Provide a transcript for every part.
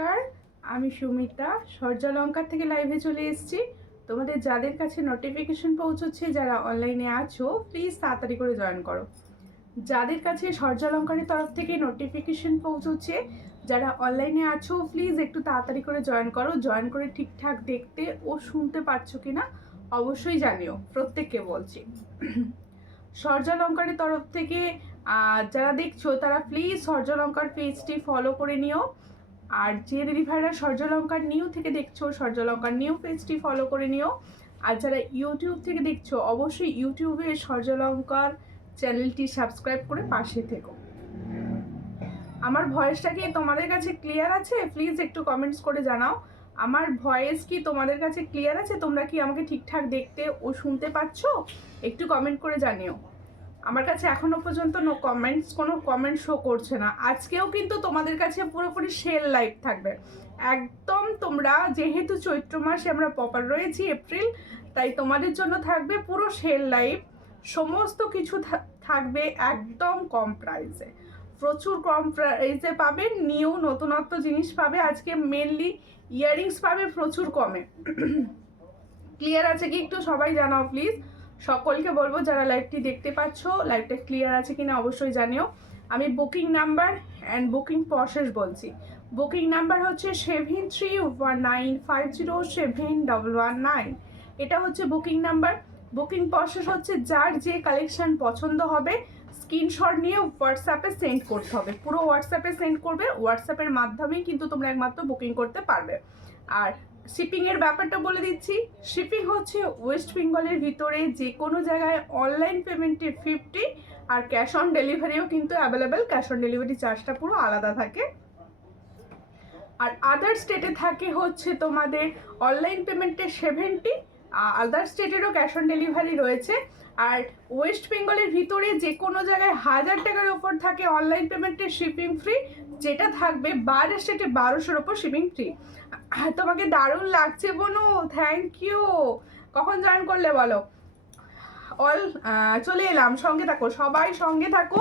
নমস্কার, আমি সুমিতা সূর্যালঙ্কার থেকে লাইভে চলে এসেছি। তোমাদের যাদের কাছে নোটিফিকেশন পৌঁছচ্ছে, যারা অনলাইনে আছো, প্লিজ তাড়াতাড়ি করে জয়েন করো। যাদের কাছে সূর্যালঙ্কারের তরফ থেকে নোটিফিকেশন পৌঁছচ্ছে, যারা অনলাইনে আছো, প্লিজ একটু তাড়াতাড়ি করে জয়েন করো। জয়েন করে ঠিকঠাক দেখতে ও শুনতে পাচ্ছ কিনা অবশ্যই জানিও, প্রত্যেককে বলছি। সূর্যালঙ্কারের তরফ থেকে যারা দেখছো তারা প্লিজ সূর্যালঙ্কার পেজটি ফলো করে নিও। আর যে দিদি ভাইরা সূর্যালঙ্কার নিউ থেকে দেখছো, সূর্যালঙ্কার নিউ পেজটি ফলো করে নিও। আর যারা ইউটিউব থেকে দেখছো, অবশ্যই ইউটিউবে সূর্যালঙ্কার চ্যানেলটি সাবস্ক্রাইব করে পাশে থেকো। আমার ভয়েসটা কি তোমাদের কাছে ক্লিয়ার আছে? প্লিজ একটু কমেন্টস করে জানাও। আমার ভয়েস কি তোমাদের কাছে ক্লিয়ার আছে? তোমরা কি আমাকে ঠিকঠাক দেখতে ও শুনতে পাচ্ছ? একটু কমেন্ট করে জানিও। আমার কাছে এখনো পর্যন্ত কোনো কমেন্ট শো করছে না। আজকেও কিন্তু তোমাদের কাছে পুরোপুরি সেল লাইভ থাকবে একদম। তোমরা যেহেতু চৈত্র মাসে আমরা পপার রয়েছি, এপ্রিল, তাই তোমাদের জন্য থাকবে পুরো সেল লাইভ। সমস্ত কিছু থাকবে একদম কম প্রাইসে, প্রচুর কম প্রাইসে পাবে। নিউ নতুনত্ব জিনিস পাবে। আজকে মেনলি ইয়াররিংস পাবে প্রচুর কমে। ক্লিয়ার আছে কি একটু সবাই জানাও প্লিজ। সকলকে বলবো যারা লাইভটি দেখতে পাচ্ছ, লাইভটা ক্লিয়ার আছে কিনা অবশ্যই জানিও। আমি booking number and booking process বলছি। বুকিং নাম্বার হচ্ছে 7319507119। এটা হচ্ছে বুকিং নাম্বার। বুকিং প্রসেস হচ্ছে যার যে কালেকশন পছন্দ হবে স্ক্রিনশট নিয়ে হোয়াটসঅ্যাপে সেন্ড করতে হবে। পুরো হোয়াটসঅ্যাপে সেন্ড করবে। হোয়াটসঅ্যাপের মাধ্যমেই কিন্তু তোমরা একমাত্র বুকিং করতে পারবে। আর শিপিংয়ের ব্যাপারটা বলে দিচ্ছি। শিপিং হচ্ছে ওয়েস্ট বেঙ্গলের ভিতরে যে কোনো জায়গায় অনলাইন পেমেন্টে 50, আর ক্যাশ অন ডেলিভারিও কিন্তু অ্যাভেলেবেল। ক্যাশ অন ডেলিভারি চার্জটা পুরো আলাদা থাকে। আর আদার স্টেটে থাকে হচ্ছে তোমাদের অনলাইন পেমেন্টে 70, আদার স্টেটেরও ক্যাশ অন ডেলিভারি রয়েছে। আর ওয়েস্ট বেঙ্গলের ভিতরে যে কোনো জায়গায় 1000 টাকার ওপর থাকে অনলাইন পেমেন্টে শিপিং ফ্রি, যেটা থাকবে বাইরের স্টেটে 1200-র ওপর শিপিং ফ্রি। তোমাকে দারুণ লাগছে বনু, থ্যাংক ইউ। কখন জয়েন করলে বলো? চলে এলাম, সঙ্গে থাকো, সবাই সঙ্গে থাকো।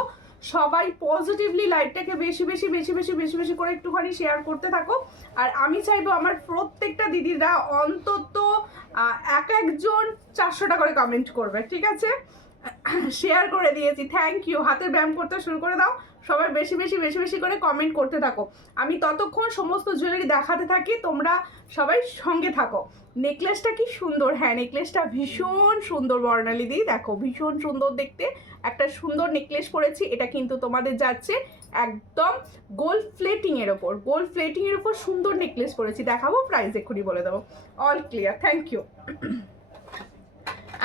সবাই পজিটিভলি লাইভটাকে বেশি বেশি বেশি বেশি বেশি বেশি করে একটুখানি শেয়ার করতে থাকো। আর আমি চাইবো আমার প্রত্যেকটা দিদিরা অন্তত একজন 400 টাকা করে কমেন্ট করবে, ঠিক আছে? শেয়ার করে দিয়েছি, থ্যাংক ইউ। হাতের ব্যায়াম করতে শুরু করে দাও। সবাই বেশি বেশি বেশি বেশি করে কমেন্ট করতে থাকো। আমি ততক্ষণ সমস্ত জুয়েলারি দেখাতে থাকি, তোমরা সবাই সঙ্গে থাকো। নেকলেসটা কি সুন্দর! হ্যাঁ, নেকলেসটা ভীষণ সুন্দর বর্ণালী দি, দেখো ভীষণ সুন্দর দেখতে একটা সুন্দর নেকলেস পরেছি। এটা কিন্তু তোমাদের যাচ্ছে একদম গোল্ড প্লেটিংয়ের ওপর। গোল্ড প্লেটিংয়ের ওপর সুন্দর নেকলেস পরেছি, দেখাবো, প্রাইস এক্ষুনি বলে দেবো। All clear, thank you.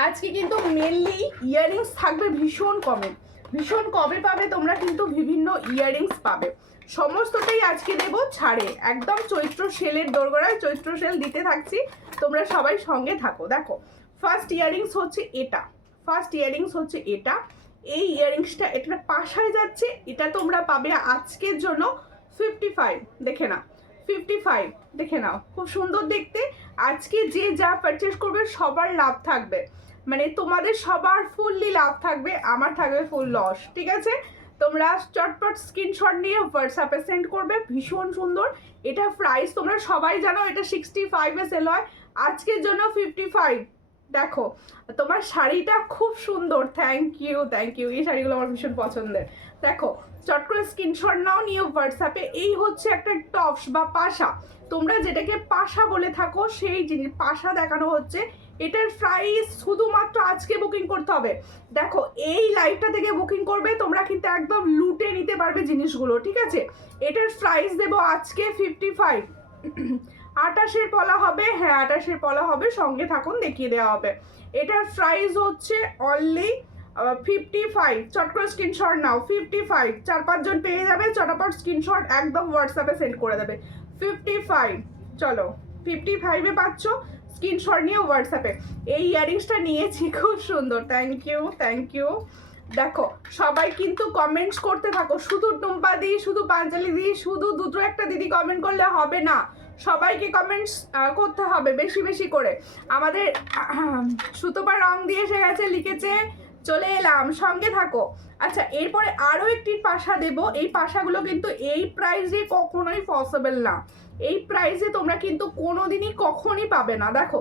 আজকে কিন্তু মেনলি ইয়াররিংস থাকবে ভীষণ কমে। ভীষণ কমে পাবে তোমরা, কিন্তু বিভিন্ন ইয়াররিংস পাবে। সমস্তটাই আজকে দেবো ছাড়ে, একদম চৈত্র সেলের দোরগোড়ায় চৈত্র সেল দিতে থাকছি। তোমরা সবাই সঙ্গে থাকো। দেখো, ফার্স্ট ইয়াররিংস হচ্ছে এটা। ফার্স্ট ইয়াররিংস হচ্ছে এটা। এই ইয়াররিংসটা এটা পাশায় যাচ্ছে। এটা তোমরা পাবে আজকের জন্য 55। দেখে নাও, 55 দেখে নাও, খুব সুন্দর দেখতে। আজকে যে যা পারচেস করবে সবার লাভ থাকবে, মানে তোমাদের সবার ফুললি লাভ থাকবে, আমার থাকবে ফুল লস, ঠিক আছে? তোমরা চটপট স্ক্রিনশট নিয়ে হোয়াটসঅ্যাপে সেন্ড করবে। ভীষণ সুন্দর। এটা প্রাইস তোমরা সবাই জানো, এটা 65-এ সেল হয়, আজকের জন্য 55। দেখো তোমার শাড়িটা খুব সুন্দর, থ্যাংক ইউ থ্যাংক ইউ। এই শাড়িগুলো আমার ভীষণ পছন্দের। দেখো, চট করে স্ক্রিনশট নাও, নিয়ে হোয়াটসঅ্যাপে। এই হচ্ছে একটা টপস বা পাশা, তোমরা যেটাকে পাশা বলে থাকো সেই জিনিস পাশা দেখানো হচ্ছে। এটার প্রাইস শুধুমাত্র আজকে বুকিং করতে হবে। দেখো, এই লাইভটা থেকে বুকিং করবে, তোমরা কিন্তু একদম লুটে নিতে পারবে জিনিসগুলো, ঠিক আছে? এটার প্রাইস দেবো আজকে 55। 28-এর পলা হবে, হ্যাঁ 28-এর পলা হবে, সঙ্গে থাকুন, দেখিয়ে দেওয়া হবে। এটার প্রাইস হচ্ছে অনলি 55। চট করে স্ক্রিনশট নাও, 55। 4-5 জন পেয়ে যাবে, চটাপট স্ক্রিনশট একদম হোয়াটসঅ্যাপে সেন্ড করে দেবে। 55, চলো 55-এ পাচ্ছ, স্ক্রিনশট নিয়ে হোয়াটসঅ্যাপে। এই ইয়াররিংসটা নিয়েছি, খুব সুন্দর, থ্যাংক ইউ থ্যাংক ইউ। দেখো, সবাই কিন্তু কমেন্টস করতে থাকো। শুধু টুম্পা দি, শুধু পাঞ্জালি দি, শুধু দুটো একটা দিদি কমেন্ট করলে হবে না, সবাইকে কমেন্টস করতে হবে বেশি বেশি করে। আমাদের সুতোপা রং দিয়ে এসে গেছে, লিখেছে, চলে এলাম, সঙ্গে থাকো। আচ্ছা, এরপরে আরও একটি পাশা দেব। এই পাশাগুলো কিন্তু এই প্রাইসে কখনোই পসিবল না। এই প্রাইসে তোমরা কিন্তু কোনোদিনই কখনই পাবে না। দেখো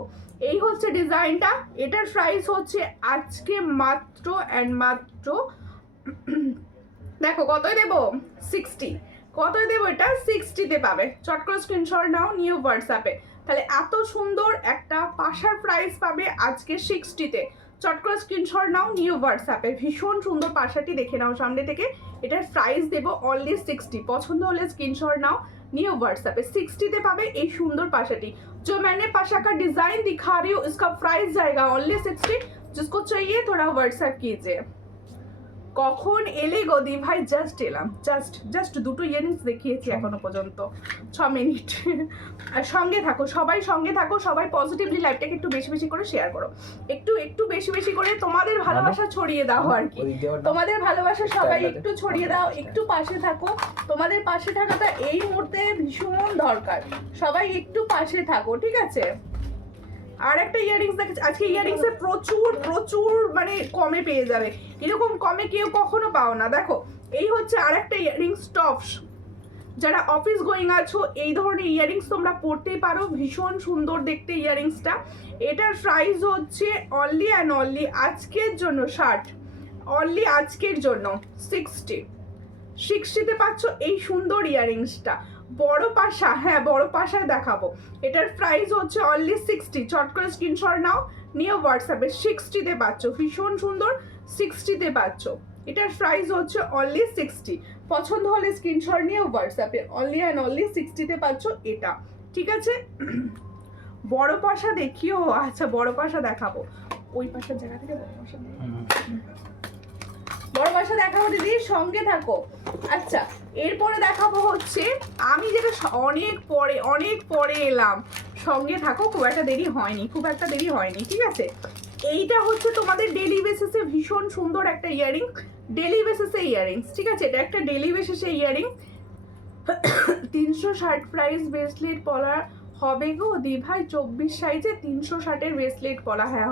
এই হচ্ছে ডিজাইনটা, এটার প্রাইস হচ্ছে আজকে মাত্র অ্যান্ড মাত্র দেখো কতই দেবো 60, কতই দেবো এটা 60-তে পাবে। চট করে স্ক্রিনশট নাও, নিউ হোয়াটসঅ্যাপে। তাহলে এত সুন্দর একটা পাশার প্রাইস পাবে আজকে 60-তে। চট করে স্ক্রিনশট নাও, নিউ হোয়াটসঅ্যাপে। ভীষণ সুন্দর পাশাটি দেখে নাও সামনে থেকে। এটার প্রাইস দেবো অনলি 60। পছন্দ হলে স্ক্রিনশট নাও, নিউ व्हाट्सएप पे 60 ते पावे এই সুন্দর পাশাটি। जो मैंने पाशा का डिजाइन दिखा रही हूँ इसका प्राइस जाएगा ओनली 60। जिसको चाहिए थोड़ा व्हाट्सएप कीजिए। কখন এলে গদি ভাই? জাস্ট এলাম, জাস্ট দুটো ইয়ারিংস দেখিয়েছি এখনো পর্যন্ত 6 মিনিট। আর সঙ্গে থাকো, সবাই সঙ্গে থাকো, সবাই পজিটিভলি লাইভটাকে একটু বেশি বেশি করে শেয়ার করো, একটু বেশি বেশি করে তোমাদের ভালোবাসা ছড়িয়ে দাও আর কি। তোমাদের ভালোবাসা সবাই একটু ছড়িয়ে দাও, একটু পাশে থাকো। তোমাদের পাশে থাকাটা এই মুহূর্তে ভীষণ দরকার। সবাই একটু পাশে থাকো, ঠিক আছে? আর একটা ইয়ারিংস দেখ, আজকে ইয়ারিংসে প্রচুর মানে কমে পেয়ে যাবে, এরকম কমে কেউ কখনো পাও না। দেখো এই হচ্ছে আর একটা ইয়ারিংস টপস। যারা অফিস গোয়িং আছো এই ধরনের ইয়ারিংস তোমরা পরতেই পারো, ভীষণ সুন্দর দেখতে ইয়ারিংসটা। এটার প্রাইস হচ্ছে অনলি অ্যান্ড অনলি আজকের জন্য শার্ট, অনলি আজকের জন্য 60-তে পাচ্ছ এই সুন্দর ইয়ারিংসটা। বড় পাশা, হ্যাঁ বড় পাশায় দেখাবো। এটার প্রাইস হচ্ছে অনলি 60। চট করে স্ক্রিনশট নাও, নিয়ে হোয়াটসঅ্যাপে। 60-তে পাচ্ছ, ভীষণ সুন্দর 60-তে পাচ্ছ। এটার প্রাইস হচ্ছে অনলি 60। পছন্দ হলে স্ক্রিনশট নিয়ে হোয়াটসঅ্যাপে। অনলি অ্যান্ড অনলি 60-তে পাচ্ছ এটা, ঠিক আছে? বড় পাশা দেখিও, আচ্ছা বড় পাশা দেখাবো। ওই পাশার জায়গা থেকে বড় পাশা দেখাবো দিদি, সঙ্গে থাকো। আচ্ছা এরপরে দেখাবো হচ্ছে আমি যেটা অনেক পরে এলাম, সঙ্গে থাকো, খুব একটা দেরি হয়নি, ঠিক আছে? এইটা হচ্ছে তোমাদের ডেলি বেসিসে ভীষণ সুন্দর একটা ইয়ারিং, ডেলি বেসিসে ইয়ারিংস, ঠিক আছে? এটা একটা ডেলি বেসিসে ইয়ারিং। 360 প্রাইস ব্রেসলেট পরা হবে গো দি ভাই? 24 সাইজে 360-এর ব্রেসলেট পরা, হ্যাঁ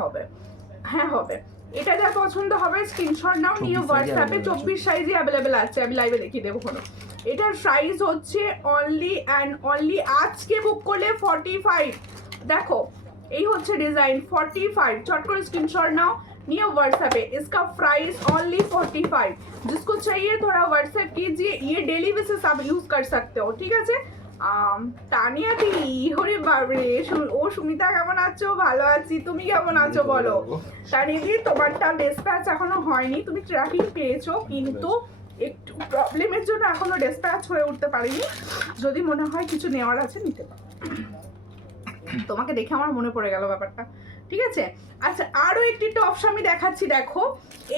হবে। এটা যা পছন্দ হবে স্ক্রিনশট নাও, নিয়ে হোয়াটসঅ্যাপে। 24 সাইজই অ্যাভেলেবেল আছে, আমি লাইভে দেখিয়ে দেবো কোনো। এটার প্রাইস হচ্ছে অনলি অ্যান্ড অনলি আজকে বুক করলে 45। দেখো এই হচ্ছে ডিজাইন 45। চট করে স্ক্রিনশট নাও, নিয়ে व्हाट्सएप। इसका प्राइस ओनली 45। जिसको चाहिए थोड़ा व्हाट्सएप कीजिए। ये डेली बेसिस आप यूज कर सकते हो, ঠিক আছে? তানিয়া দি, ওরে বাবরে, ও সুমিতা কেমন আছো? ভালো আছি, তুমি কেমন আছো বলো? তানিয়া দি তোমারটা ডিসপ্যাচ এখনো হয়নি, তুমি ট্র্যাকিং পেয়েছো কিন্তু একটু প্রবলেমের জন্য এখনো ডিসপ্যাচ হয়ে উঠতে পারিনি। যদি মনে হয় কিছু নেওয়ার আছে নিতে পারো। তোমাকে দেখে আমার মনে পড়ে গেল ব্যাপারটা, ঠিক আছে? আচ্ছা আরো একটি টপস আমি দেখাচ্ছি, দেখো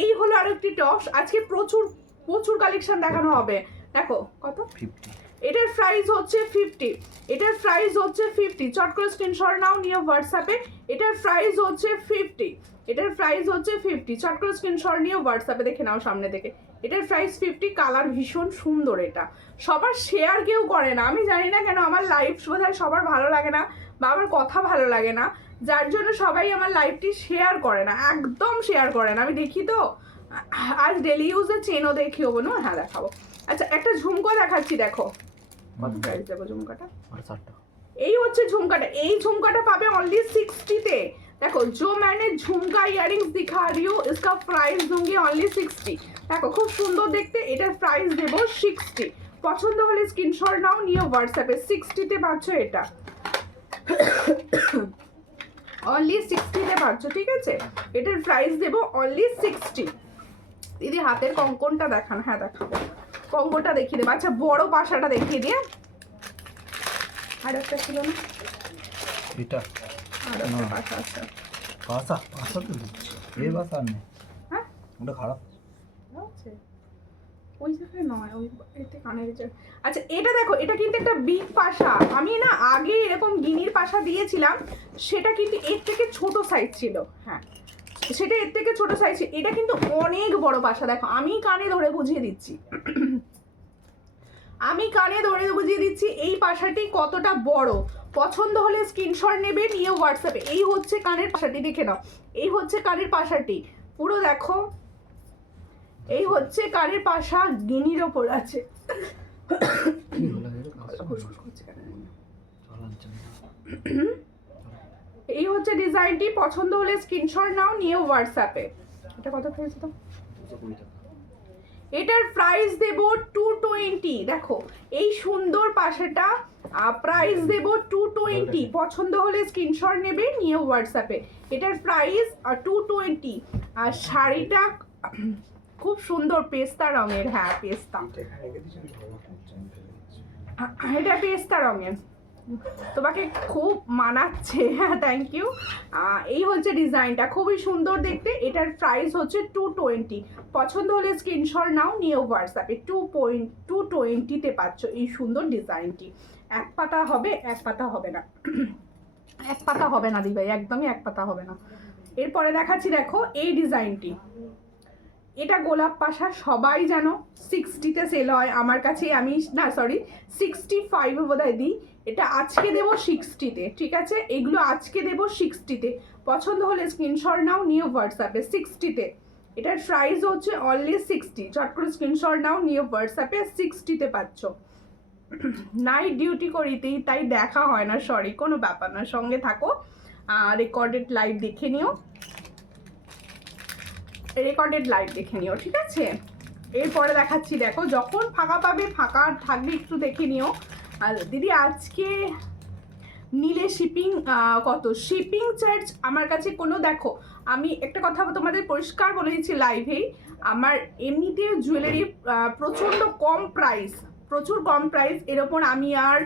এই হলো আরো একটি টপস। আজকে প্রচুর কালেকশন দেখানো হবে। দেখো কত, 50। এটার প্রাইস হচ্ছে 50। এটার প্রাইস হচ্ছে 50। চট করে স্ক্রিনশট নাও, নিয়ে হোয়াটসঅ্যাপে। এটার প্রাইস হচ্ছে 50। এটার প্রাইস হচ্ছে 50। চট করে স্ক্রিনশট নিয়ে হোয়াটসঅ্যাপে দেখে নাও সামনে থেকে। এটার প্রাইস 50। কালার ভীষণ সুন্দর। এটা সবার শেয়ার কেউ করে না, আমি জানি না কেন। আমার লাইভ বোধহয় সবার ভালো লাগে না বা আমার কথা ভালো লাগে না, যার জন্য সবাই আমার লাইভটি শেয়ার করে না, একদম শেয়ার করে না। আমি দেখি তো, আজ ডেলি ইউজের চেনও দেখিও বোনো, হ্যাঁ দেখাবো। আচ্ছা একটা ঝুমকো দেখাচ্ছি, দেখো কত প্রাইস দেবো ঝুমকাটা। এই হচ্ছে ঝুমকাটা, এই ঝুমকাটা পাবে অনলি 60-তে। देखो जो मैंने झुमका ইয়ারিংস दिखा रही हूँ इसका प्राइस दूंगी ओनली 60। देखो खूब सुंदर देखते, এটার প্রাইস দেব 60। পছন্দ হলে স্ক্রিনশট নাও, নিয়ে হোয়াটসঅ্যাপে। 60-তে পাচ্ছ এটা, অনলি 60-তে পাচ্ছ, ঠিক আছে? এটার প্রাইস দেব অনলি 60। দিদি হাতের কঙ্কনটা দেখান, হ্যাঁ দেখাবো, কঙ্কনটা দেখিয়ে দেবো। আচ্ছা বড় পাশাটা দেখিয়ে দিয়ে, আর একটা ছিল না এটা, আর একটা পাশা আছে। পাশা তো এই পাশা নেই, হ্যাঁ ওটা খারাপ আছে ওই জায়গায় নয়, ওই এতে কানের যে। আচ্ছা এটা দেখো, এটা কিন্তু একটা বিগ পাশা। আমি না আগে এরকম গিনির পাশা দিয়েছিলাম, সেটা কিন্তু এর থেকে ছোট সাইজ ছিল, হ্যাঁ সেটা এর থেকে ছোট সাইজ। এটা কিন্তু অনেক বড় পাশা। দেখো আমি কানে ধরে বুঝিয়ে দিচ্ছি, এই পাশাটি কতটা বড়। পছন্দ হলে স্ক্রিনশট নেবে, নিয়ে হোয়াটসঅ্যাপে। এই হচ্ছে কানের পাশাটি, দেখে নাও। এই হচ্ছে কানের পাশাটি, পুরো দেখো এই হচ্ছে কানের পাশা, গিনির ওপর আছে। এই হচ্ছে ডিজাইনটি, পছন্দ হলে স্ক্রিনশট নাও, নিয়ে হোয়াটসঅ্যাপে। এটা কত প্রাইস তো? এটার প্রাইস দেব 220। দেখো এই সুন্দর পাশেটা প্রাইস দেব 220। পছন্দ হলে স্ক্রিনশট নেবে, নিয়ে হোয়াটসঅ্যাপে। এটার প্রাইস 220। আর শাড়িটা খুব সুন্দর পেস্তা রঙের। হ্যাঁ পেস্তা, এটা পেস্তা রঙের, তোমাকে খুব মানাচ্ছে। হ্যাঁ থ্যাংক ইউ। এই হচ্ছে ডিজাইনটা, খুবই সুন্দর দেখতে। এটার প্রাইস হচ্ছে 220। পছন্দ হলে স্ক্রিনশট নাও, নিয়ে হোয়াটসঅ্যাপে। 220-তে পাচ্ছ এই সুন্দর ডিজাইনটি। এক পাতা হবে, এক পাতা হবে না, এক পাতা হবে না দিভাই, একদমই এক পাতা হবে না। এরপরে দেখাচ্ছি, দেখো এই ডিজাইনটি। এটা গোলাপ পাশা, সবাই জানো 60-তে সেল হয় আমার কাছে। আমি না সরি 65 বোধহয় দিই। এটা আজকে দেবো 60-তে, ঠিক আছে? এগুলো আজকে দেবো 60-তে। পছন্দ হলে স্ক্রিনশট নাও, নিয়ে হোয়াটসঅ্যাপে। 60-তে এটার প্রাইস হচ্ছে অনলি 60। চট করে স্ক্রিনশট নাও, নিয়ে হোয়াটসঅ্যাপে। 60-তে পাচ্ছ। নাইট ডিউটি করিতেই তাই দেখা হয় না, সরি, কোনো ব্যাপার না, সঙ্গে থাকো। রেকর্ডেড লাইভ দেখে নিও, রেকর্ডেড লাইভ দেখে নিও, ঠিক আছে? এরপরে দেখাচ্ছি, দেখো যখন ফাঁকা পাবে, ফাঁকা থাকবে একটু দেখে নিও। আর দিদি আজকে নিলে শিপিং কত? শিপিং চার্জ আমার কাছে কোনো, দেখো আমি একটা কথা তোমাদের পরিষ্কার বলে দিচ্ছি লাইভেই, আমার এমনিতে জুয়েলারি প্রচণ্ড কম প্রাইস, প্রচুর কম প্রাইস। এর ওপর আমি আর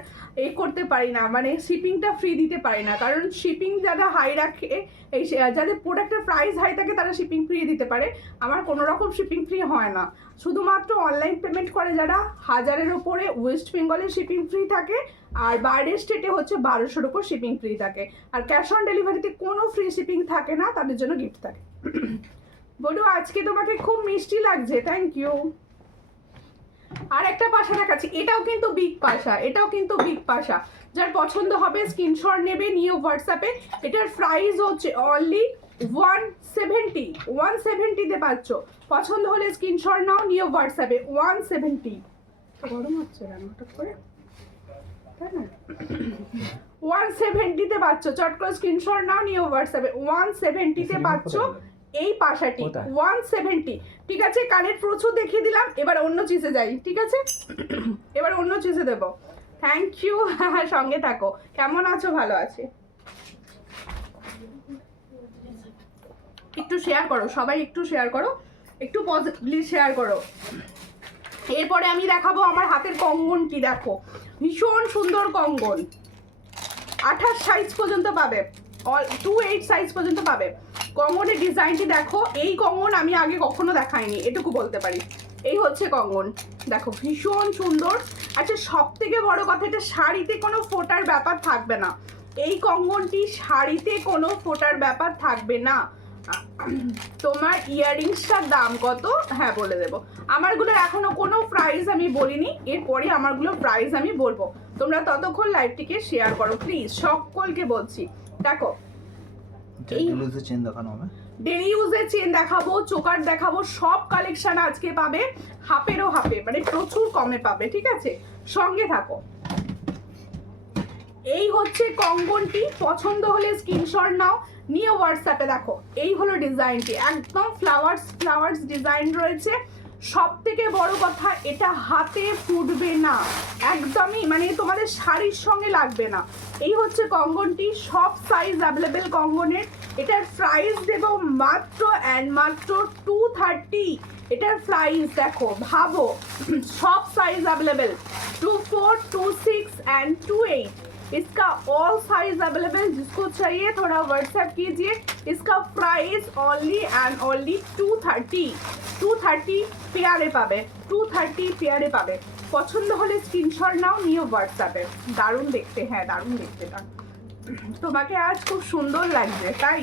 করতে পারি না, মানে শিপিংটা ফ্রি দিতে পারি না। কারণ শিপিং যারা হাই রাখে, এই যাদের প্রোডাক্টের প্রাইস হাই থাকে তারা শিপিং ফ্রি দিতে পারে। আমার কোনো রকম শিপিং ফ্রি হয় না, শুধুমাত্র অনলাইন পেমেন্ট করে যারা 1000-এর ওপরে ওয়েস্ট বেঙ্গলের শিপিং ফ্রি থাকে, আর বাইরের স্টেটে হচ্ছে 1200-র ওপর শিপিং ফ্রি থাকে। আর ক্যাশ অন ডেলিভারিতে কোনো ফ্রি শিপিং থাকে না, তাদের জন্য গিফট থাকে। বলু আজকে তোমাকে খুব মিষ্টি লাগছে, থ্যাংক ইউ। আর একটা পাশা দেখাচ্ছি, এটাও কিন্তু বিগ পাশা, এটাও কিন্তু বিগ পাশা। যার পছন্দ হবে স্ক্রিনশট নেবে, নিয়ে হোয়াটসঅ্যাপে। এটার প্রাইস হচ্ছে অনলি 170। 170-তে পাচ্ছ। পছন্দ হলে স্ক্রিনশট নাও, নিয়ে হোয়াটসঅ্যাপে। 170। গরম হচ্ছে কেন হঠাৎ করে, তাই না? 170-তে পাচ্ছ। চট করে স্ক্রিনশট নাও, নিয়ে হোয়াটসঅ্যাপে। 170-তে পাচ্ছ এই পাশাটি। 170, ঠিক আছে? কানের প্রচুর দেখিয়ে দিলাম, এবার অন্য চিজে যাই, ঠিক আছে? এবার অন্য চিজে দেব। থ্যাংক ইউ, সঙ্গে থাকো। কেমন আছো? ভালো আছে? একটু শেয়ার করো সবাই, একটু শেয়ার করো, একটু পজিটিভলি শেয়ার করো। এরপরে আমি দেখাবো আমার হাতের কঙ্গনটি। দেখো ভীষণ সুন্দর কঙ্গন, 28 সাইজ পর্যন্ত পাবে, 28 সাইজ পর্যন্ত পাবে। কঙ্গনের ডিজাইনটি দেখো, এই কঙ্গন আমি আগে কখনো দেখাইনি, এটুকু বলতে পারি। এই হচ্ছে কঙ্গন, দেখো ভীষণ সুন্দর। আচ্ছা সব থেকে বড় কথা, এটা শাড়িতে কোনো ফোটার ব্যাপার থাকবে না। এই কঙ্গনটি শাড়িতে কোনো ফোটার ব্যাপার থাকবে না। তোমার ইয়াররিংসটার দাম কত? হ্যাঁ বলে দেবো। আমারগুলোর এখনো কোনো প্রাইস আমি বলিনি, এরপরে আমারগুলোর প্রাইস আমি বলবো। তোমরা ততক্ষণ লাইভটিকে শেয়ার করো প্লিজ, সকলকে বলছি। দেখো ডেলি ইউজের চেন দেখাবো, চোকার দেখাবো, সব কালেকশন আজকে পাবে হাফেরও হাফে, মানে প্রচুর কমে পাবে, ঠিক আছে? সঙ্গে থাকো। এই হচ্ছে কঙ্গনটি, পছন্দ হলে স্ক্রিনশট নাও, নিয়ে হোয়াটসঅ্যাপে। দেখো এই হলো ডিজাইনটি, একদম ফ্লাওয়ার্স ডিজাইন রয়েছে। সব থেকে বড় কথা, এটা হাতে ফুটবে না একদমই, মানে তোমাদের শাড়ির সঙ্গে লাগবে না। এই হচ্ছে কঙ্গনটি, সব সাইজ অ্যাভেলেবেল কঙ্গনের। এটার প্রাইস দেব মাত্র অ্যান্ড মাত্র 230। এটার প্রাইস দেখো, ভাবো, সব साइज अवेलेबल 24, 26 एंड 28। इसका ऑल साइज अवेलेबल, जिसको चाहिए थोड़ा व्हाट्सएप कीजिए। इसका प्राइस ओनली एंड ओनली 230। 230 পেয়ারে পাবে, 230 পেয়ারে পাবে। পছন্দ হলে স্ক্রিনশট নাও, নিয়ে হোয়াটসঅ্যাপে। দারুণ দেখতে, হ্যাঁ দারুণ দেখতে। তোমাকে আজ খুব সুন্দর লাগছে, তাই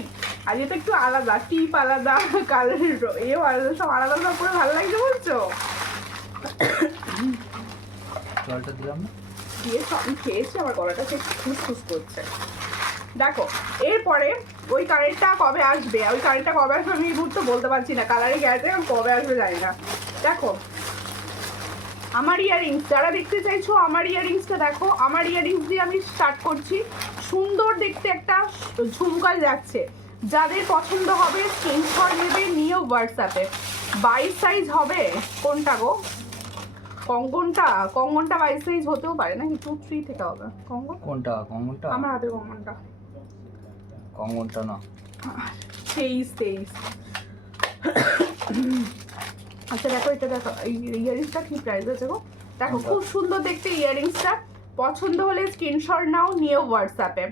আজ এটা একটু আলাদা, টিপ আলাদা, কালারের এও আলাদা, সব আলাদা আলাদা করে ভালো লাগছে বলছো। জলটা দিলাম না, দিয়ে আমি খেয়েছি, আমার গলাটা ঠিক খুসখুস করছে। দেখো এরপরে ওই কারেন্টটা কবে আসবে, ওই কারেন্টটা কবে আসবে আমি এই মুহূর্তে বলতে পারছি না, কালারে গেছে, কবে আসবে জানি না। দেখো আমার ইয়ারিংস যারা দেখতে চাইছো আমার ইয়ারিংসটা দেখো। আমার ইয়ারিংস দিয়ে আমি স্টার্ট করছি। সুন্দর দেখতে একটা ঝুমকা যাচ্ছে, যাদের পছন্দ হবে স্ক্রিনশট নেবে, নিয়েও হোয়াটসঅ্যাপে। 22 সাইজ হবে কোনটা গো? কঙ্কনটা 22 সাইজ হতেও পারে নাকি? 2-3 থেকে হবে কঙ্কন। কোনটা কঙ্গনটা? আমার হাতে কঙ্কনটা কঙ্গনটা না, 23। আচ্ছা দেখো এটা দেখো, এই ইয়ারিংসটা কি প্রাইস আছে গো? দেখো খুব সুন্দর দেখতে ইয়ারিংসটা। পছন্দ হলে স্ক্রিনশট নাও, নিয়েও হোয়াটসঅ্যাপে।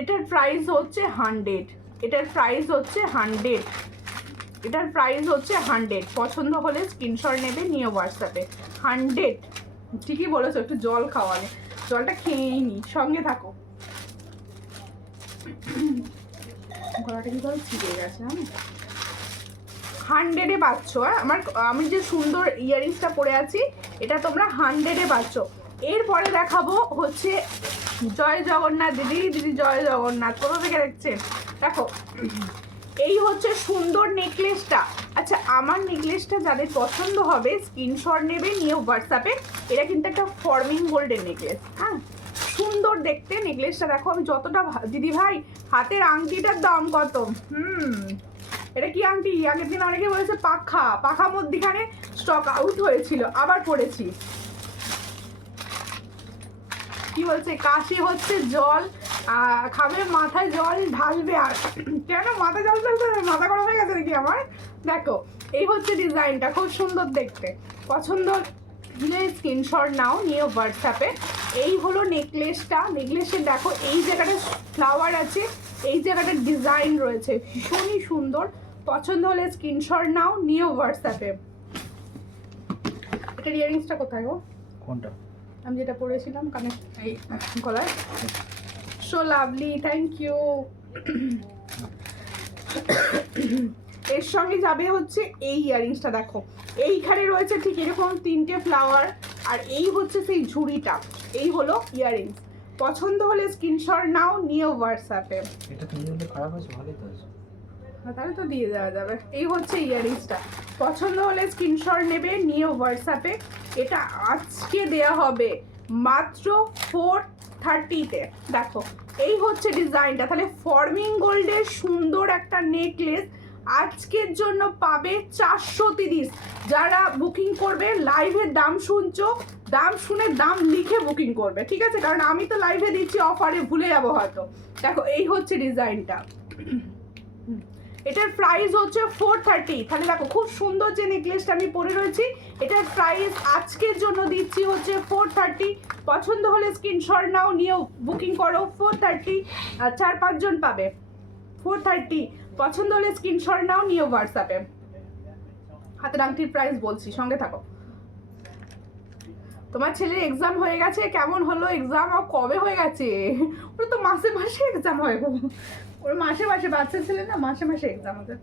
এটার প্রাইস হচ্ছে 100। এটার প্রাইস হচ্ছে 100। এটার প্রাইস হচ্ছে 100। পছন্দ হলে স্ক্রিনশট নেবে, নিয়ে হোয়াটসঅ্যাপে। 100। ঠিকই বলেছো, একটু জল খাওয়ালে, জলটা খেয়েই নি, সঙ্গে থাকো। গলাটা কি করে ছিঁড়ে গেছে আমি। 100-এ পাচ্ছ। আমি যে সুন্দর ইয়ারিংসটা পরে আছি এটা তোমরা 100-এ পাচ্ছ। এরপরে দেখাবো হচ্ছে জয় জগন্নাথ। দিদি জয় জগন্নাথ কোথা থেকে দেখছেন? দেখো এই হচ্ছে সুন্দর নেকলেসটা। আচ্ছা আমার নেকলেসটা যাদের পছন্দ হবে স্ক্রিনশট নেবে, নিয়ে হোয়াটসঅ্যাপে। এটা কিন্তু একটা ফর্মিং গোল্ডের নেকলেস। হ্যাঁ সুন্দর দেখতে নেকলেসটা দেখো। আমি যতটা দিদি ভাই হাতের আংটিটার দাম কত? এটা কি আংটি? আগের দিন অনেকে বলেছে পাখা মধ্যিখানে স্টক আউট হয়েছিল, আবার পড়েছি। কি বলছে? কাশি হচ্ছে, জল খাবে, মাথায় জল ঢালবে। আর কেন মাথায় জল ঢালতে? মাথা গরম হয়ে গেছে নাকি আমার? দেখো এই হচ্ছে ডিজাইনটা, খুব সুন্দর দেখতে। পছন্দ হলে স্ক্রিনশট নাও, নিয়ে হোয়াটসঅ্যাপে। এই হলো নেকলেসটা। নেকলেসের দেখো এই জায়গাটা ফ্লাওয়ার আছে, এই জায়গাটা ডিজাইন রয়েছে, ভীষণই সুন্দর। পছন্দ হলে স্ক্রিনশট নাও, নিয়ে হোয়াটসঅ্যাপে। এটার ইয়ারিংসটা কোথায় গো? কোনটা? আমি যেটা পরেছিলাম কানে এই গলায়। So lovely, thank you. এর সঙ্গে যাবে হচ্ছে এই ইয়ারিংসটা। দেখো এইখানে রয়েছে ঠিক এরকম 3টে ফ্লাওয়ার, আর এই হচ্ছে সেই ঝুড়িটা। এই হলো ইয়ারিংস। পছন্দ হলে স্ক্রিনশট নাও, নিয়ে হোয়াটসঅ্যাপে। এটা তুমি বললে খারাপ আছে, ভালোই তো আছে। তাহলে তো দিয়ে দেওয়া যাবে। এই হচ্ছে ইয়ারিংসটা। পছন্দ হলে স্ক্রিনশট নেবে, নিয়ে হোয়াটসঅ্যাপে। এটা আজকে দেয়া হবে মাত্র 430-তে। দেখো এই হচ্ছে ডিজাইনটা। তাহলে ফর্মিং গোল্ডের সুন্দর একটা নেকলেস আজকের জন্য পাবে 430। যারা বুকিং করবে লাইভের দাম শুনছো, দাম শুনে দাম লিখে বুকিং করবে, ঠিক আছে? কারণ আমি তো লাইভে দিচ্ছি অফারে, ভুলে যাবো হয়তো। দেখো এই হচ্ছে ডিজাইনটা। এটার প্রাইস হচ্ছে 430। তাহলে দেখো খুব সুন্দর যে নেকলেসটা আমি পরে রয়েছি, এটার প্রাইস আজকের জন্য দিচ্ছি হচ্ছে 430। পছন্দ হলে স্ক্রিনশট নাও, নিয়েও বুকিং করো। 430, 4-5 জন পাবে। 430 পছন্দ হলে স্ক্রিনশট নাও, নিয়েও হোয়াটসঅ্যাপে। হাতের আংটির প্রাইস বলছি, সঙ্গে থাকো। তোমার ছেলের এক্সাম হয়ে গেছে, কেমন হলো এক্সাম? আর কবে হয়ে গেছে? ওর তো মাসে মাসে এক্সাম হয় গো। ওর মাসে মাসে, বাচ্চা ছেলে না, মাসে মাসে এক্সাম আছে।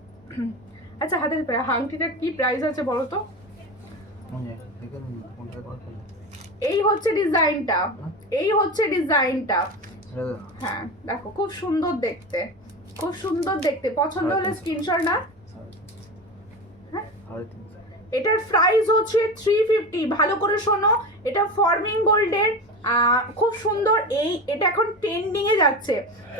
আচ্ছা হাতের আংটিটার কি প্রাইস আছে বলো তো? এই হচ্ছে ডিজাইনটা, এই হচ্ছে ডিজাইনটা। হ্যাঁ দেখো খুব সুন্দর দেখতে, খুব সুন্দর দেখতে। পছন্দ হলে স্ক্রিনশট না। হ্যাঁ এটার প্রাইস হচ্ছে 350। ভালো করে শোনো, এটা ফর্মিং গোল্ডের, খুব সুন্দর। এটা এখন ট্রেন্ডিং এ যাচ্ছে,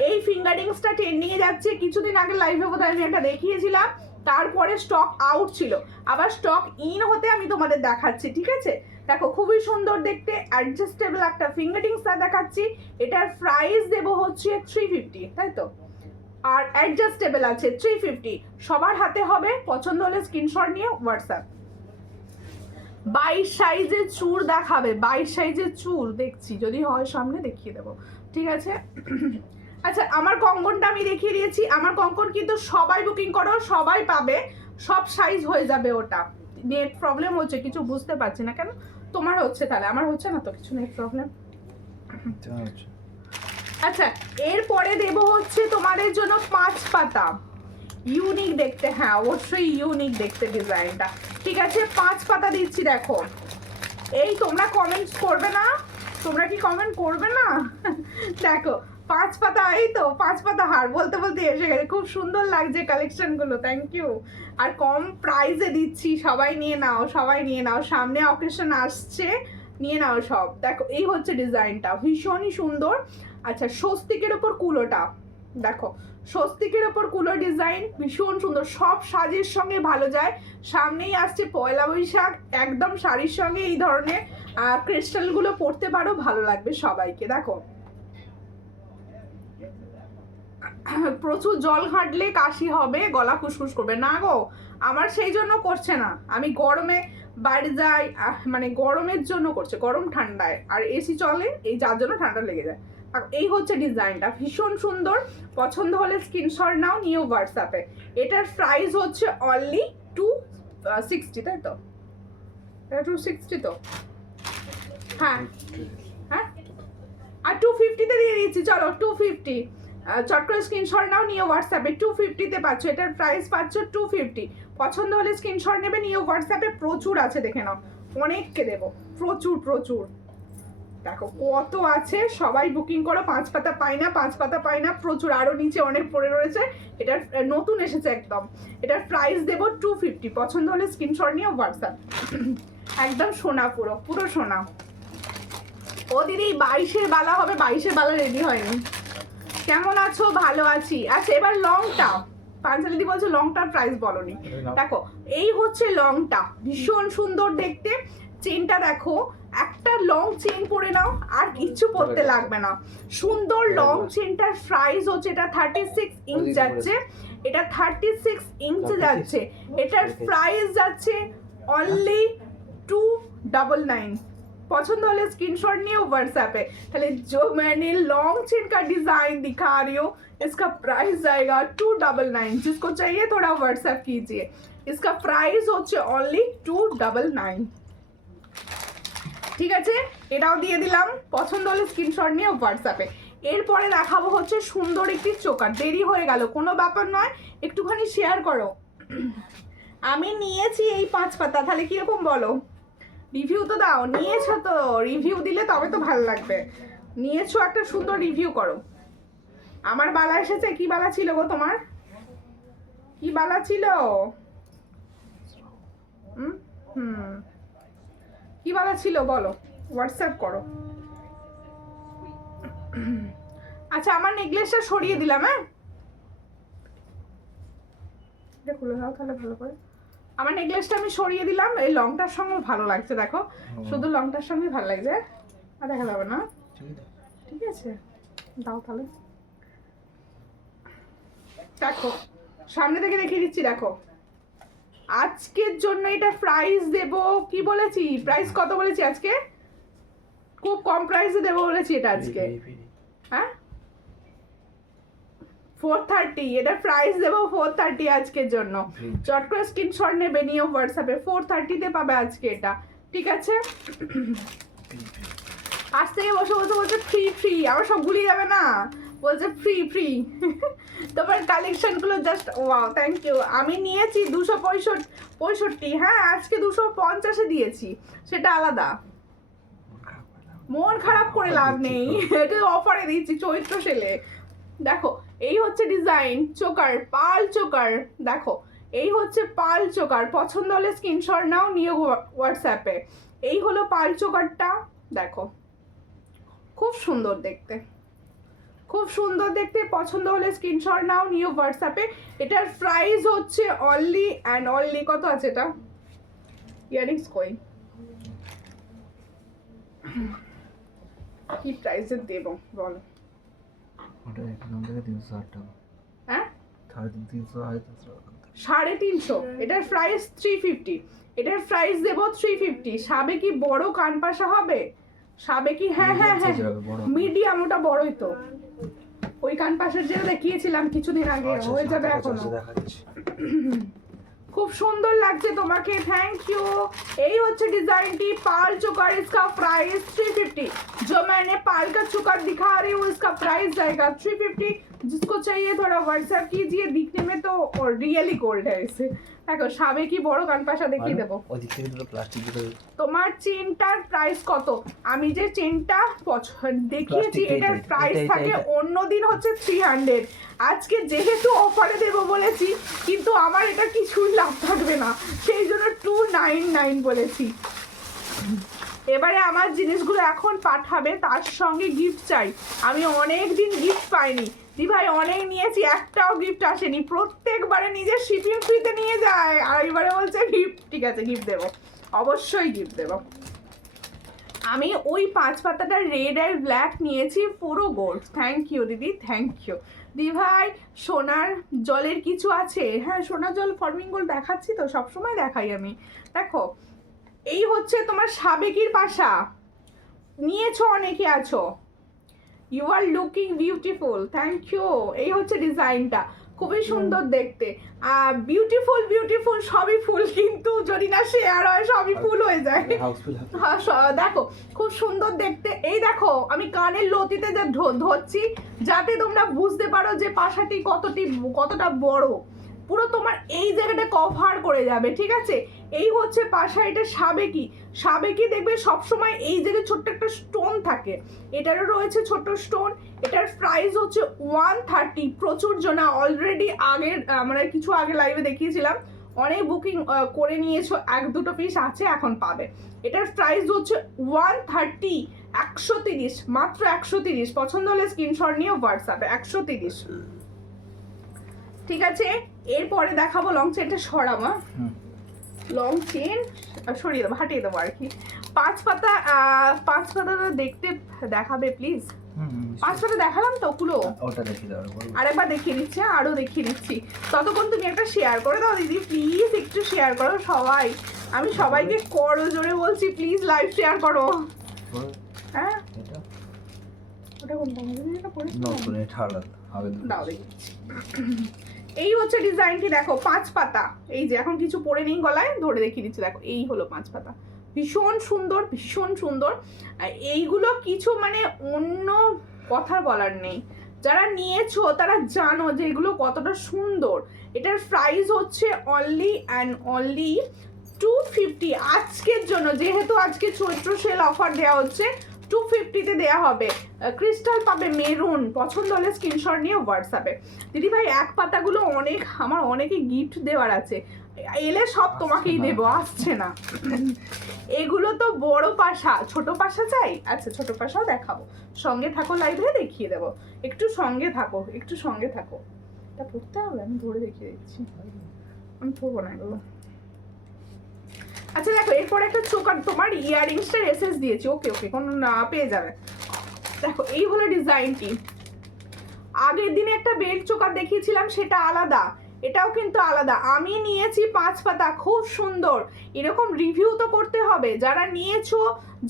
এই ফিঙ্গারিংসটা ট্রেন্ডিং এ যাচ্ছে। কিছুদিন আগে লাইভে বোধহয় আমি একটা দেখিয়েছিলাম, তারপরে স্টক আউট ছিল, আবার স্টক ইন হতে আমি তোমাদের দেখাচ্ছি, ঠিক আছে? দেখো খুবই সুন্দর দেখতে, অ্যাডজাস্টেবল একটা ফিঙ্গারিংস দেখাচ্ছি। এটার প্রাইস দেবো হচ্ছে 350, তাই তো? আর অ্যাডজাস্টেবল আছে 350। সবার হাতে হবে। পছন্দ হলে স্ক্রিনশট নিয়ে হোয়াটসঅ্যাপ। 22 সাইজের চুড় দেখাবে, 22 সাইজের চুড় দেখছি, যদি হয় সামনে দেখিয়ে দেবো, ঠিক আছে? আচ্ছা আমার কঙ্কনটা আমি দেখিয়ে দিয়েছি। আমার কঙ্কন কিন্তু সবাই বুকিং করো, সবাই পাবে, সব সাইজ হয়ে যাবে। ওটা নেট প্রবলেম হচ্ছে, কিছু বুঝতে পারছি না কেন। তোমার হচ্ছে, তাহলে আমার হচ্ছে না তো কিছু নেট প্রবলেম। আচ্ছা এরপরে দেব হচ্ছে তোমাদের জন্য 5 পাতা। ইউনিক দেখতে, হ্যাঁ অবশ্যই ইউনিক দেখতে ডিজাইনটা, ঠিক আছে? 5 পাতা দিচ্ছি। দেখো এই তোমরা কমেন্টস করবে না? তোমরা কি কমেন্ট করবে না? দেখো 5 পাতা, এই তো 5 পাতা হার বলতে বলতে এসে গেছে। খুব সুন্দর লাগছে কালেকশনগুলো, থ্যাংক ইউ। আর কম প্রাইসে দিচ্ছি, সবাই নিয়ে নাও, সবাই নিয়ে নাও, সামনে অকেশন আসছে, নিয়ে নাও সব। দেখো এই হচ্ছে ডিজাইনটা, ভীষণই সুন্দর। আচ্ছা, স্বস্তিকের ওপর কুলোটা দেখো, স্বস্তিকের ওপর কুলো ডিজাইন ভীষণ সুন্দর, সব সাজের সঙ্গে ভালো যায়। সামনেই আসছে পয়লা বৈশাখ, একদম শাড়ির সঙ্গে এই ধরনের ক্রিস্টালগুলো পরতে পারো, ভালো লাগবে সবাইকে। দেখো প্রচুর জল ঘাঁটলে কাশি হবে, গলা খুসখুস করবে না গো, আমার সেই জন্য করছে না, আমি গরমে বাড়ি যাই, মানে গরমের জন্য করছে, গরম ঠান্ডায় আর এসি চলে, এই যার জন্য ঠান্ডা লেগে যায়। এই হচ্ছে ডিজাইনটা, ভীষণ সুন্দর। পছন্দ হলে স্ক্রিনশট নাও, নিউ হোয়াটসঅ্যাপে। এটার প্রাইস হচ্ছে অনলি 260, তাই তো? এটা 260 তো? হ্যাঁ হ্যাঁ, আর 250-তে দিয়ে দিচ্ছি, চলো 250। চট করে স্ক্রিনশট নাও, নিয়ে হোয়াটসঅ্যাপে 250-তে পাচ্ছ, এটার প্রাইস পাচ্ছ 250। পছন্দ হলে স্ক্রিনশট নেবে, নিয়ে হোয়াটসঅ্যাপে। প্রচুর আছে, দেখে নাও, অনেককে দেবো, প্রচুর প্রচুর। দেখো কত আছে, সবাই বুকিং করো। 5 পাতা পাই না, 5 পাতা পাই না, প্রচুর, আরও নিচে অনেক পড়ে রয়েছে। এটার নতুন এসেছে একদম। এটার প্রাইস দেবো 250। পছন্দ হলে স্ক্রিনশট নিয়ে হোয়াটসঅ্যাপ। একদম সোনা, পুরো পুরো সোনা। ও দিদি 22-এর বালা হবে, 22-এর বালা রেডি হয়নি। কেমন আছো? ভালো আছি। আচ্ছা, এবার লংটা, পাঞ্জালি বলছে লংটার প্রাইস বলনি। দেখো এই হচ্ছে লংটা, ভীষণ সুন্দর দেখতে। চেনটা দেখো, একটা লং চেন পরে নাও, আর কিচ্ছু পরতে লাগবে না। সুন্দর লং চেনটার প্রাইস হচ্ছে, এটা 36 ইঞ্চ যাচ্ছে, এটা 36 ইঞ্চে যাচ্ছে। এটার প্রাইস যাচ্ছে অনলি 299। पसंद वाले स्क्रीनशॉट नहीं हो व्हाट्सएप पे। पहले जो मैंने लॉन्ग चेन का डिजाइन दिखा रही हूँ, इसका प्राइस जाएगा 299। जिसको चाहिए थोड़ा व्हाट्सएप कीजिए। इसका प्राइस হচ্ছে অনলি 299। ঠিক আছে, এটাও দিয়ে দিলাম। পছন্দ হলে স্ক্রিনশট নিয়ে হোয়াটসঅ্যাপে। এরপরে দেখাবো হচ্ছে সুন্দর একটি চোকার। দেরি হয়ে গেল, কোনো ব্যাপার নয়, একটুখানি শেয়ার করো। আমি নিয়েছি এই 5 পাতা, তাহলে কিরকম বলো? রিভিউ তো দাও, নিয়েছো তো, রিভিউ দিলে তবে তো ভালো লাগবে। নিয়েছো, একটা সুন্দর রিভিউ করো। আমার বালা এসেছে। কি বালা ছিল গো তোমার? কি বালা ছিল? কি বালা ছিল বলো, হোয়াটসঅ্যাপ করো। আচ্ছা, আমার নেকলেসটা সরিয়ে দিলাম। হ্যাঁ, এটা খুলে দাও তাহলে ভালো করে। আমার নেকলেসটা আমি সরিয়ে দিলাম, এই লংটার সঙ্গে ভালো লাগছে। দেখো শুধু লংটার সঙ্গে ভালো লাগছে, আর দেখা যাবে না। ঠিক আছে, দাও তাহলে। দেখো সামনে থেকে দেখিয়ে দিচ্ছি। দেখো আজকের জন্য এটা প্রাইস দেব, কি বলেছি, প্রাইস কত বলেছি আজকে? খুব কম প্রাইসে দেবো বলেছি এটা আজকে। হ্যাঁ, 430। এটা প্রাইস দেবো 430 আজকের জন্য। চট করে স্ক্রিনশট নেবে, নিয়ে হোয়াটসঅ্যাপে। 430-তে পাবে আজকে এটা, ঠিক আছে? আজ থেকে বসে বসে বলছে ফ্রি ফ্রি, আমার সব ভুলে যাবে না, বলছে ফ্রি ফ্রি। তোমার কালেকশনগুলো জাস্ট ওয়াও, থ্যাংক ইউ। আমি নিয়েছি 265। হ্যাঁ, আজকে 250-এ দিয়েছি, সেটা আলাদা। মন খারাপ করে লাভ নেই, এটা অফারে দিচ্ছি চৈত্র সেলে। দেখো এই হচ্ছে ডিজাইন, চোকার, পাল চোকার। দেখো এই হচ্ছে পাল চোকার। পছন্দ হলে স্ক্রিনশট নাও, নিয়ে হোয়াটসঅ্যাপে। এই হলো পাল চোকারটা। দেখো খুব সুন্দর দেখতে, খুব সুন্দর দেখতে। পছন্দ হলে স্ক্রিনশট নাও, নিয়ে হোয়াটসঅ্যাপে। এটার প্রাইস হচ্ছে অনলি অ্যান্ড অনলি, কত আছে এটা? ইয়ারিংস কই, কি প্রাইসে দেব বলো? ওটা একদম থেকে 360 টাকা। হ্যাঁ, 350। এটার প্রাইস 350। এটার প্রাইস দেব 350। সাবে কি বড় কানপাশা হবে? সাবে কি? হ্যাঁ হ্যাঁ হ্যাঁ, মিডিয়াম, ওটা বড়ই তো। ওই কানপাশের যেটা দেখিয়েছিলাম কিছুদিন আগে, হয়ে যাবে এখনো। খুব সুন্দর লাগছে তোমাকে, থ্যাংক ইউ। এই হচ্ছে ডিजाइनटी पाल चोकर। इसका प्राइस 350। जो मैंने पाल का चोकर दिखा रही हूँ, इसका प्राइस जाएगा 350। जिसको चाहिए थोड़ा व्हाट्सएप कीजिए। दिखने में तो रियली गोल्ड है इसे, দেখো সাবেকি বড় কানপাশা দেখিয়ে দেবো। ওদিক থেকে দুটো প্লাস্টিক দুটো তোমার চেনটার প্রাইস কত? আমি যে চেনটা দেখিয়েছি Plastic এটার এইটা, প্রাইস এইটা, থাকে এইটা। অন্যদিন হচ্ছে 300, আজকে যেহেতু অফারে দেবো বলেছি, কিন্তু আমার এটা কিছুই লাভ থাকবে না, সেই জন্য 299 বলেছি। এবারে আমার জিনিসগুলো এখন পাঠাবে, তার সঙ্গে গিফট চাই। আমি অনেক দিন গিফট পাইনি দি ভাই, অনেক নিয়েছি, একটাও গিফট আসেনি। প্রত্যেকবারে নিজের শিপিং ফ্রিতে নিয়ে যায়, আর এবারে বলছে গিফট। ঠিক আছে, গিফট দেবো, অবশ্যই গিফট দেবো। আমি ওই 5 পাতাটা রেড আর ব্ল্যাক নিয়েছি, পুরো গোল্ড। থ্যাংক ইউ দিদি, থ্যাংক ইউ। দি ভাই সোনার জলের কিছু আছে? হ্যাঁ, সোনার জল ফর্মিং গোল্ড দেখাচ্ছি তো, সবসময় দেখাই আমি। দেখো এই হচ্ছে তোমার সাবেকির পাশা, নিয়েছো অনেকে আছো। You are looking beautiful, thank you. এই হচ্ছে ডিজাইনটা, খুবই সুন্দর দেখতে। বিউটিফুল বিউটিফুল সবই ফুল, কিন্তু যদি না শেয়ার হয় সবই ফুল হয়ে যায়। হাউসফুল হ্যাঁ, দেখো খুব সুন্দর দেখতে। এই দেখো আমি কানের লতিতে যে ধরছি, যাতে তোমরা বুঝতে পারো যে পাশাটি কতটা বড়, পুরো তোমার এই জায়গাটা কভার করে যাবে। ঠিক আছে, এই হচ্ছে পাশা, এটা সাবেকি দেখবে সবসময় এই জায়গায় ছোট্ট একটা স্টোন থাকে, এটারও রয়েছে ছোট্ট স্টোন। এটার প্রাইস হচ্ছে 130। প্রচুর জনা অলরেডি আগের মানে কিছু আগে লাইভে দেখিয়েছিলাম, অনেক বুকিং করে নিয়েছো, 1-2 পিস আছে, এখন পাবে। এটার প্রাইস হচ্ছে 130, 130, মাত্র 130। পছন্দ হলে স্ক্রিনশট নিয়ে হোয়াটসঅ্যাপে 130। ঠিক আছে, এরপরে দেখাবো লং চেনটা সরাবো। লং চেন সরিয়ে দেবো, হাটিয়ে দেবো আর কি। 5 পাতাটা দেখতে দেখাবে প্লিজ। 5 পাতা দেখালাম তো ওগুলো, ওটা দেখিয়ে দাও আরেকবার দেখিয়ে দিচ্ছি, আরো দেখিয়ে দিচ্ছি। ততক্ষণ তুমি একটা শেয়ার করে দাও দিদি, প্লিজ একটু শেয়ার করো সবাই। আমি সবাইকে করো জোরে বলছি, প্লিজ লাইভ শেয়ার করো। হ্যাঁ, এটা ওটা কোনটা? এটা পড়েছি নতুন, এটা আলাদা আগে দাও দেখিয়েছি। এই হচ্ছে ডিজাইনটি, দেখো 5 পাতা। এই যে এখন কিছু পরে নেই গলায়, ধরে দেখিয়ে দিচ্ছি। দেখো এই হলো 5 পাতা, ভীষণ সুন্দর, ভীষণ সুন্দর। এইগুলো কিছু মানে অন্য কথা বলার নেই, যারা নিয়েছো তারা জানো যে এগুলো কতটা সুন্দর। এটার প্রাইস হচ্ছে অনলি অ্যান্ড অনলি 250 আজকের জন্য, যেহেতু আজকে চৈত্র সেল অফার দেওয়া হচ্ছে, 250-তে দেওয়া হবে। ক্রিস্টাল পাবে মেরুন, পছন্দ হলে স্ক্রিনশট নিয়ে হোয়াটসঅ্যাপে। দিদি ভাই এক পাতাগুলো আমার অনেকে গিফট দেওয়ার আছে, এলে সব তোমাকেই দেবো, আসছে না। এগুলো তো বড় পাশা, ছোট পাশা চাই? আচ্ছা ছোট পাশাও দেখাবো, সঙ্গে থাকো, লাইভে দেখিয়ে দেবো। একটু সঙ্গে থাকো, একটু সঙ্গে থাকো। এটা পড়তে হবে, আমি ধরে দেখিয়ে দিচ্ছি, আমি পড়বো না এগুলো। আচ্ছা দেখো, এরপর একটা চোকার, তোমার ইয়াররিংসটার এসএস দিয়েছি, ওকে কোনো না পেয়ে যাবে। দেখো এই হলো ডিজাইনটি। আগের দিনে একটা বেল্ট চোকার দেখিয়েছিলাম, সেটা আলাদা, এটাও কিন্তু আলাদা। আমি নিয়েছি 5 পাতা, খুব সুন্দর। এরকম রিভিউ তো করতে হবে, যারা নিয়েছো,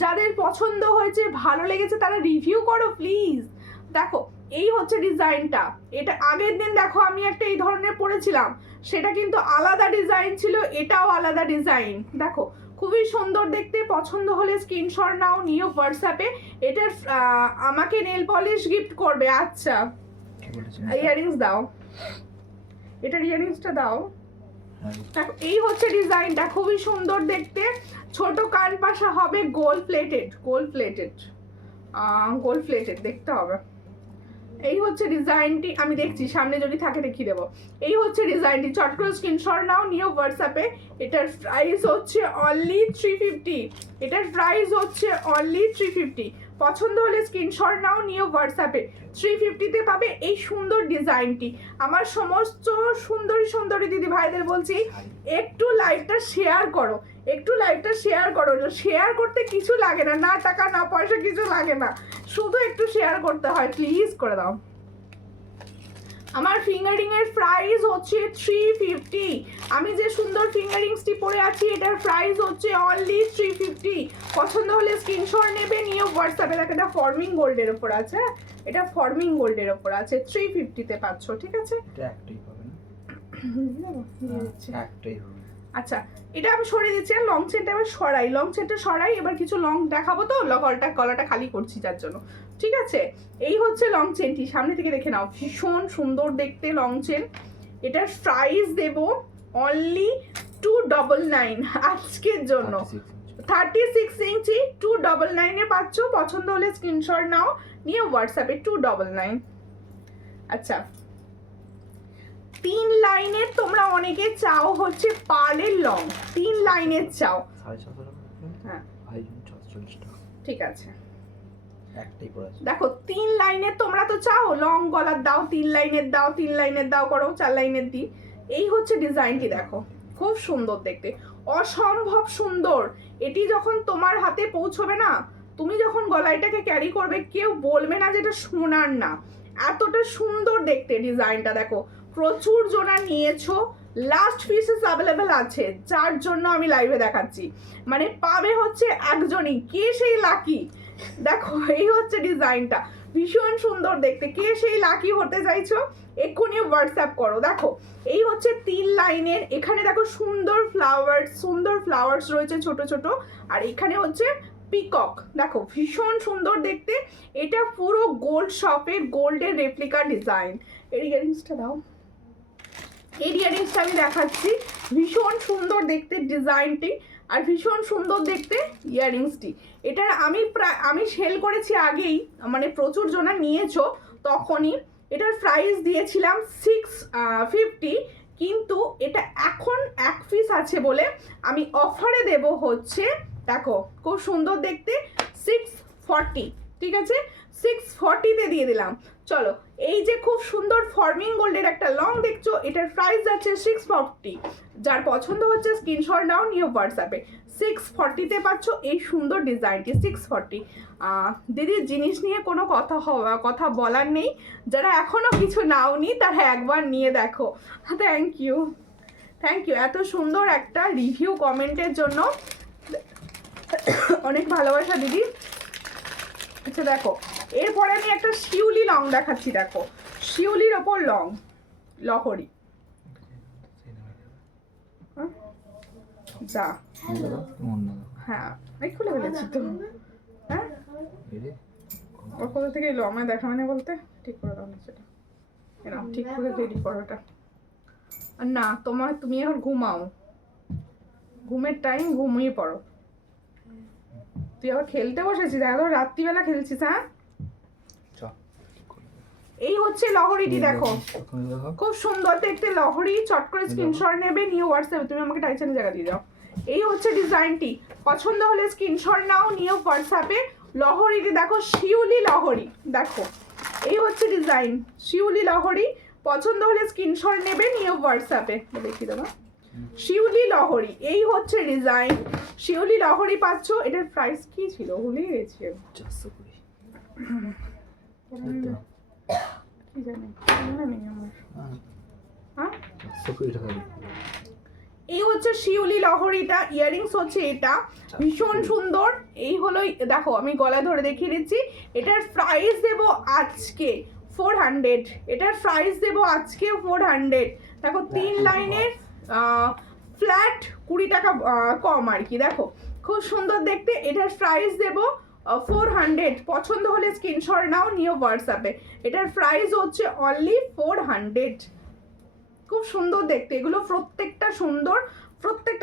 যাদের পছন্দ হয়েছে, ভালো লেগেছে, তারা রিভিউ করো প্লিজ। দেখো এই হচ্ছে ডিজাইনটা। এটা আগের দিন দেখো আমি একটা এই ধরনের পরেছিলাম, সেটা কিন্তু আলাদা ডিজাইন ছিল, এটাও আলাদা ডিজাইন। দেখো খুবই সুন্দর দেখতে, পছন্দ হলে স্ক্রিনশট নাও, নিও হোয়াটসঅ্যাপে। এটার আমাকে নেল পলিশ গিফট করবে। আচ্ছা ইয়াররিংস দাও, এটার ইয়াররিংসটা দাও। দেখো এই হচ্ছে ডিজাইনটা, খুবই সুন্দর দেখতে। ছোট কান পাশা হবে, গোল্ড প্লেটেড দেখতে হবে। এই হচ্ছে ডিজাইনটি, আমি দেখছি সামনে যদি থাকে দেখিয়ে দেবো। এই হচ্ছে ডিজাইনটি, চট করে স্ক্রিনশট নাও, নিও হোয়াটসঅ্যাপে। এটার প্রাইস হচ্ছে অনলি 350। এটার প্রাইস হচ্ছে অনলি 350। পছন্দ হলে স্ক্রিনশট নাও, নিও হোয়াটসঅ্যাপে। 350-তে পাবে এই সুন্দর ডিজাইনটি। আমার সমস্ত সুন্দরী দিদি ভাইদের বলছি, একটু লাইভটা শেয়ার করো, শেয়ার করতে কিছু লাগে না, না টাকা না পয়সা কিছু লাগে না, শুধু একটু শেয়ার করতে হয়, প্লিজ করে দাও। আমার ফিঙ্গারিং এর প্রাইস হচ্ছে 350। আমি যে সুন্দর ফিঙ্গারিংসটি পরে আছি, এটার প্রাইস হচ্ছে অনলি 350। পছন্দ হলে স্ক্রিনশট নেবে, নিয়ে হোয়াটসঅ্যাপে। দেখো এটা ফর্মিং গোল্ডের উপর আছে, 350-তে পাচ্ছ। ঠিক আছে, এটা একটাই পাবে না, একটাই হবে। আচ্ছা এটা আমি সরিয়ে দিচ্ছি, লং চেনটা এবার সরাই। এবার কিছু লং দেখাবো তো, গলাটা খালি করছি যার জন্য। ঠিক আছে, এই হচ্ছে লং চেনটি, সামনে থেকে দেখে নাও, ভীষণ সুন্দর দেখতে লং চেন। এটার প্রাইস দেব অনলি 299 আজকের জন্য। 36 ইঞ্চি 299 এ পাচ্ছ। পছন্দ হলে স্ক্রিনশট নাও, নিয়ে হোয়াটসঅ্যাপে 299। আচ্ছা, 3 লাইনের তোমরা অনেকে চাও হচ্ছে পার্লের লং, 3 লাইনের চাও। 650 টাকা। হ্যাঁ ভাই 46 টাকা। ঠিক আছে, একটাই পড়ে আছে। দেখো 3 লাইনের তোমরা তো চাও লং গলার দাও, 3 লাইনের দাও, 3 লাইনের দাও করো, 4 লাইনের দিই। এই হচ্ছে ডিজাইনটি, দেখো খুব সুন্দর দেখতে, অসম্ভব সুন্দর। এটি যখন তোমার হাতে পৌঁছবে না, তুমি যখন গলাইটাকে ক্যারি করবে, কেউ বলবে না যে এটা সোনার না, এতটা সুন্দর দেখতে ডিজাইনটা। দেখো প্রচুর জনা নিয়েছো, লাস্ট পিসেস অ্যাভেলেবেল আছে, যার জন্য আমি লাইভে দেখাচ্ছি। মানে পাবে হচ্ছে একজনই, কে সেই লাকি। দেখো এই হচ্ছে ডিজাইনটা, ভীষণ সুন্দর দেখতে। কে সেই লাকি হতে চাইছো এক্ষুনি হোয়াটসঅ্যাপ করো। দেখো এই হচ্ছে 3 লাইনের, এখানে দেখো সুন্দর ফ্লাওয়ার্স রয়েছে ছোট ছোট, আর এখানে হচ্ছে পিকক। দেখো ভীষণ সুন্দর দেখতে, এটা পুরো গোল্ড শপের গোল্ডের রেপ্লিকা ডিজাইন। এর ইয়ারিংসটা দাও, এই ইয়ারিংসটা আমি দেখাচ্ছি, ভীষণ সুন্দর দেখতে ডিজাইনটি, আর ভীষণ সুন্দর দেখতে ইয়ারিংসটি। এটার আমি সেল করেছি আগেই, মানে প্রচুর জনা নিয়েছো তখনই। এটার প্রাইস দিয়েছিলাম 650, কিন্তু এটা এখন 1 পিস আছে বলে আমি অফারে দেব হচ্ছে, দেখো খুব সুন্দর দেখতে, 640। ঠিক আছে, 640-তে দিয়ে দিলাম। চলো, এই যে খুব সুন্দর ফর্মিং গোল্ডের একটা লং দেখছো, এটার প্রাইস আছে 640। যার পছন্দ হচ্ছে স্ক্রিনশট নাও, নিয়ে হোয়াটসঅ্যাপে। 640-তে পাচ্ছ এই সুন্দর ডিজাইনটি, 640। দিদির জিনিস নিয়ে কোনো কথা বলার নেই, যারা এখনো কিছু নাওনি তারা একবার নিয়ে দেখো। থ্যাংক ইউ এত সুন্দর একটা রিভিউ কমেন্টের জন্য, অনেক ভালোবাসা দিদি। আচ্ছা দেখো, এরপরে আমি একটা শিউলি লং দেখাচ্ছি। দেখো শিউলির ওপর লং লহরি, যা হ্যাঁ আমি খুলে ফেলেছি তো। হ্যাঁ ওর কোথা থেকে এলো, আমায় দেখা মানে বলতে, ঠিক করে দাও না সেটা, এরকম ঠিক করে রেডি করো ওটা। আর না তুমি এখন ঘুমাও, ঘুমের টাইম, ঘুমিয়ে পড়ো। তুই আবার খেলতে বসেছিস, এখন রাত্রিবেলা খেলছিস? হ্যাঁ, এই হচ্ছে লহরিটি। দেখো খুব সুন্দর দেখতে লহরি, চট করে স্ক্রিনশট নেবে, নিয়ে হোয়াটসঅ্যাপে, তুমি আমাকে টাইচানের জায়গা দিয়ে দাও। এই হচ্ছে ডিজাইনটি, পছন্দ হলে স্ক্রিনশট নাও, নিয়ে হোয়াটসঅ্যাপে। লহরিটি দেখো, শিউলি লহরি, দেখো এই হচ্ছে ডিজাইন, শিউলি লহরি। পছন্দ হলে স্ক্রিনশট নেবে, নিয়ে হোয়াটসঅ্যাপে। দেখি দাদা, শিউলি লহরি, এই হচ্ছে ডিজাইন, শিউলি লহরি পাচ্ছ। এটার প্রাইস কি ছিল ভুলে গেছি, 420। কি জানি মনে নেই আমার। হ্যাঁ 420 টাকা। এই হচ্ছে শিউলি লহরিটা, ইয়ারিংস হচ্ছে এটা, ভীষণ সুন্দর। এই হলো, দেখো আমি গলা ধরে দেখিয়ে দিচ্ছি। এটার প্রাইস দেবো আজকে 400, এটার প্রাইস দেবো আজকে 400। দেখো 3 লাইনের ফ্ল্যাট 20 টাকা কম আর কি। দেখো খুব সুন্দর দেখতে, এটার প্রাইস দেবো 400। পছন্দ হলে স্ক্রিনশট নাও, নিয়ে হোয়াটসঅ্যাপে। এটার প্রাইস হচ্ছে অনলি 400। খুব সুন্দর দেখতে, এগুলো প্রত্যেকটা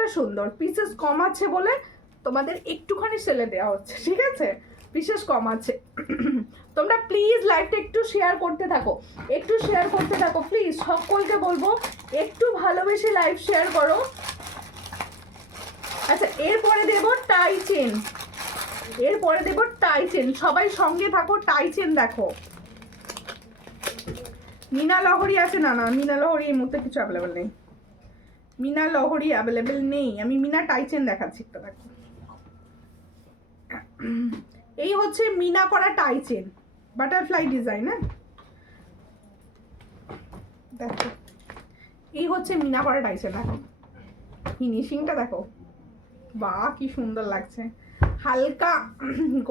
সুন্দর। পিসেস কম আছে বলে তোমাদের একটুখানি সেলে দেওয়া হচ্ছে, ঠিক আছে? পিসেস কম আছে। তোমরা প্লিজ লাইভটা একটু শেয়ার করতে থাকো, প্লিজ সকলকে বলবো একটু ভালোবেসে লাইভ শেয়ার করো। আচ্ছা, এরপরে দেবো টাই চেন, সবাই সঙ্গে থাকো। টাই চেন দেখো, মিনা লহরি আছে, না মিনা লহরি এই মুহূর্তে কিছু অ্যাভেলেবেল নেই, আমি মিনা টাই চেন দেখাচ্ছি একটা। দেখো এই হচ্ছে মিনা করা টাই চেন, বাটারফ্লাই ডিজাইন। হ্যাঁ দেখো, এই হচ্ছে মিনা করা টাই চেন। দেখো ফিনিশিংটা দেখো, বাহ কি সুন্দর লাগছে। হালকা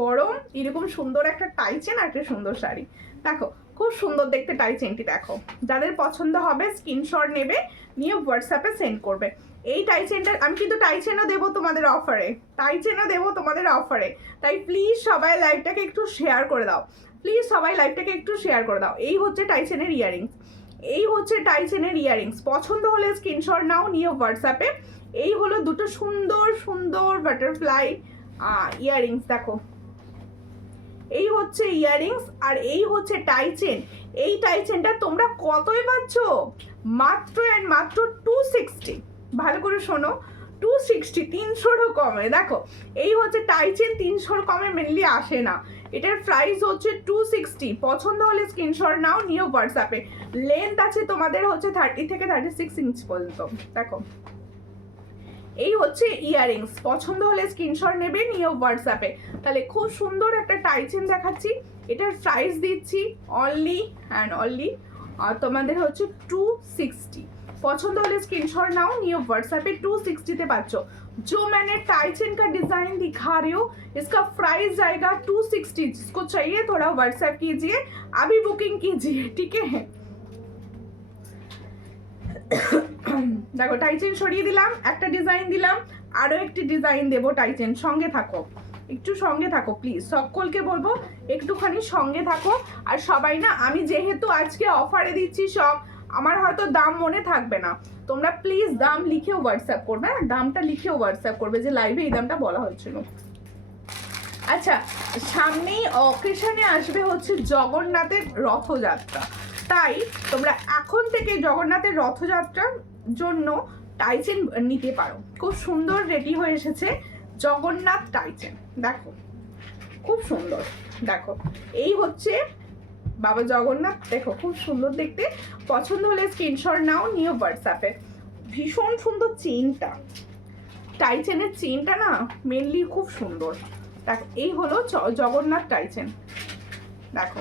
গরম, এরকম সুন্দর একটা টাই চেন আর একটা সুন্দর শাড়ি। দেখো খুব সুন্দর দেখতে টাই চেনটি। দেখো যাদের পছন্দ হবে স্ক্রিনশট নেবে, নিয়ে হোয়াটসঅ্যাপে সেন্ড করবে। এই টাই চেনটা আমি কিন্তু টাই চেনও দেবো তোমাদের অফারে, তাই প্লিজ সবাই লাইভটাকে একটু শেয়ার করে দাও, এই হচ্ছে টাই চেনের ইয়ারিংস। এই হচ্ছে টাইচেনের ইয়ারিংস, পছন্দ হলে স্ক্রিনশট নাও, নিয়ে হোয়াটসঅ্যাপে। এই হলো দুটো সুন্দর সুন্দর বাটারফ্লাই ইয়ারিংস, দেখো এই হচ্ছে ইয়ারিংস আর এই হচ্ছে টাইচেন। এই টাইচেনটা তোমরা কতই পাচ্ছ? মাত্র অ্যান্ড মাত্র 260। ভালো করে শোনো, 260, 300-ও কমে। দেখো এই হচ্ছে টাইচেন, 300-র কমে মেনলি আসে না। এটার প্রাইস হচ্ছে 260। পছন্দ হলে স্ক্রিনশট নাও, নিয়ে হোয়াটসঅ্যাপে। লেন্থ আছে তোমাদের হচ্ছে 30 থেকে 36 ইঞ্চ পর্যন্ত। দেখো এই হচ্ছে ইয়ারিংস, পছন্দ হলে স্ক্রিনশট নেবে, নিয়ে হোয়াটসঅ্যাপে। তাহলে খুব সুন্দর একটা টাইচেন দেখাচ্ছি, এটার প্রাইস দিচ্ছি অনলি অ্যান্ড অনলি তোমাদের হচ্ছে 260। पसंद होले स्क्रीनशॉट नाओ, नियो व्हाट्सएप पे 260 पे पाचो। जो मैंने टाइचन का डिजाइन दिखा रही हूँ इसका प्राइस जाएगा 260। जिसको चाहिए थोड़ा व्हाट्सएप कीजिए, अभी बुकिंग कीजिए, ठीक है। देखो टाइचेन सरिए दिलाम, একটা ডিজাইন দিলাম, আরো একটি ডিজাইন দেব টাইচেন। সঙ্গে থাকো, একটু সঙ্গে থাকো প্লিজ, সকলকে বলবো একটুখানি সঙ্গে থাকো। আর সবাই না, আমি যেহেতু আজকে অফারে দিচ্ছি সব, আমার হয়তো দাম মনে থাকবে না, তোমরা প্লিজ দাম লিখেও হোয়াটসঅ্যাপ করবে, হ্যাঁ দামটা লিখেও হোয়াটসঅ্যাপ করবে যে লাইভে এই দামটা বলা হয়েছিল। আচ্ছা, সামনেই অকেশনে আসবে হচ্ছে জগন্নাথের রথযাত্রা, তাই তোমরা এখন থেকে জগন্নাথের রথযাত্রার জন্য টাইচেন নিতে পারো। খুব সুন্দর রেডি হয়ে এসেছে জগন্নাথ টাইচেন, দেখো খুব সুন্দর। দেখো এই হচ্ছে বাবা জগন্নাথ, দেখো খুব সুন্দর দেখতে। পছন্দ হলে স্ক্রিনশট নাও, নিও হোয়াটসঅ্যাপে। ভীষণ সুন্দর চেইনটা, টাইচেনের চেইনটা না মেনলি খুব সুন্দর। দেখো এই হলো জগন্নাথ টাইচেন, দেখো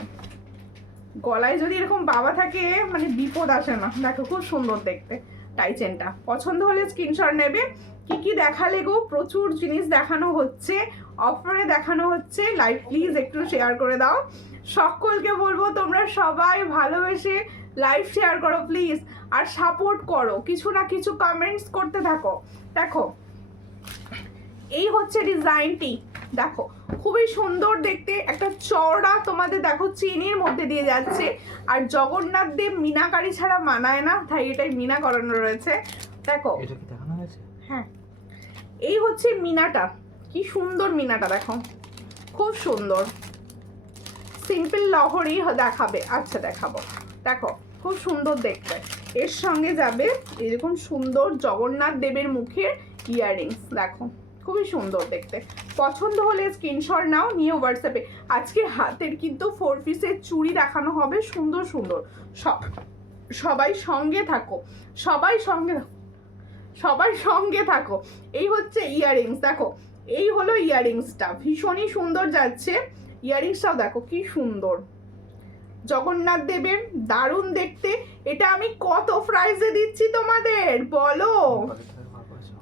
গলায় যদি এরকম বাবা থাকে মানে বিপদ আসে না। দেখো খুব সুন্দর দেখতে টাইচেনটা, পছন্দ হলে স্ক্রিনশট নেবে। কি কি দেখালে গো, প্রচুর জিনিস দেখানো হচ্ছে, অফারে দেখানো হচ্ছে। লাইভ প্লিজ একটু শেয়ার করে দাও, সকলকে বলবো তোমরা সবাই ভালোবেসে লাইভ শেয়ার করো প্লিজ, আর সাপোর্ট করো, কিছু না কিছু কমেন্টস করতে থাকো। দেখো এই হচ্ছে ডিজাইনটি, দেখো খুবই সুন্দর দেখতে, একটা চওড়া তোমাদের দেখো চেনের মধ্যে দিয়ে যাচ্ছে। আর জগন্নাথ দেব মিনাকারি ছাড়া মানায় না, তাই এটাই মিনা করানো রয়েছে। দেখো এটা কি দেখানো হয়েছে? হ্যাঁ এই হচ্ছে মিনাটা, কি সুন্দর মিনাটা, দেখো খুব সুন্দর। সিম্পল লহরি দেখাবে, আচ্ছা দেখাবো। দেখো খুব সুন্দর দেখতে, এর সঙ্গে যাবে এরকম সুন্দর জগন্নাথ দেবের মুখের ইয়াররিংস, দেখো খুবই সুন্দর দেখতে। পছন্দ হলে স্ক্রিনশট নাও, নিয়ে হোয়াটসঅ্যাপে। আজকে হাতের কিন্তু 4 পিসের চুড়ি দেখানো হবে, সুন্দর সুন্দর। সবাই সঙ্গে থাকো, সবাই সঙ্গে সবাই সঙ্গে থাকো। এই হচ্ছে ইয়াররিংস, দেখো এই হলো ইয়াররিংসটা, ভীষণই সুন্দর যাচ্ছে। ইয়াররিংসটাও দেখো কি সুন্দর, জগন্নাথ দেবের দারুণ দেখতে। এটা আমি কত প্রাইসে দিচ্ছি তোমাদের বলো?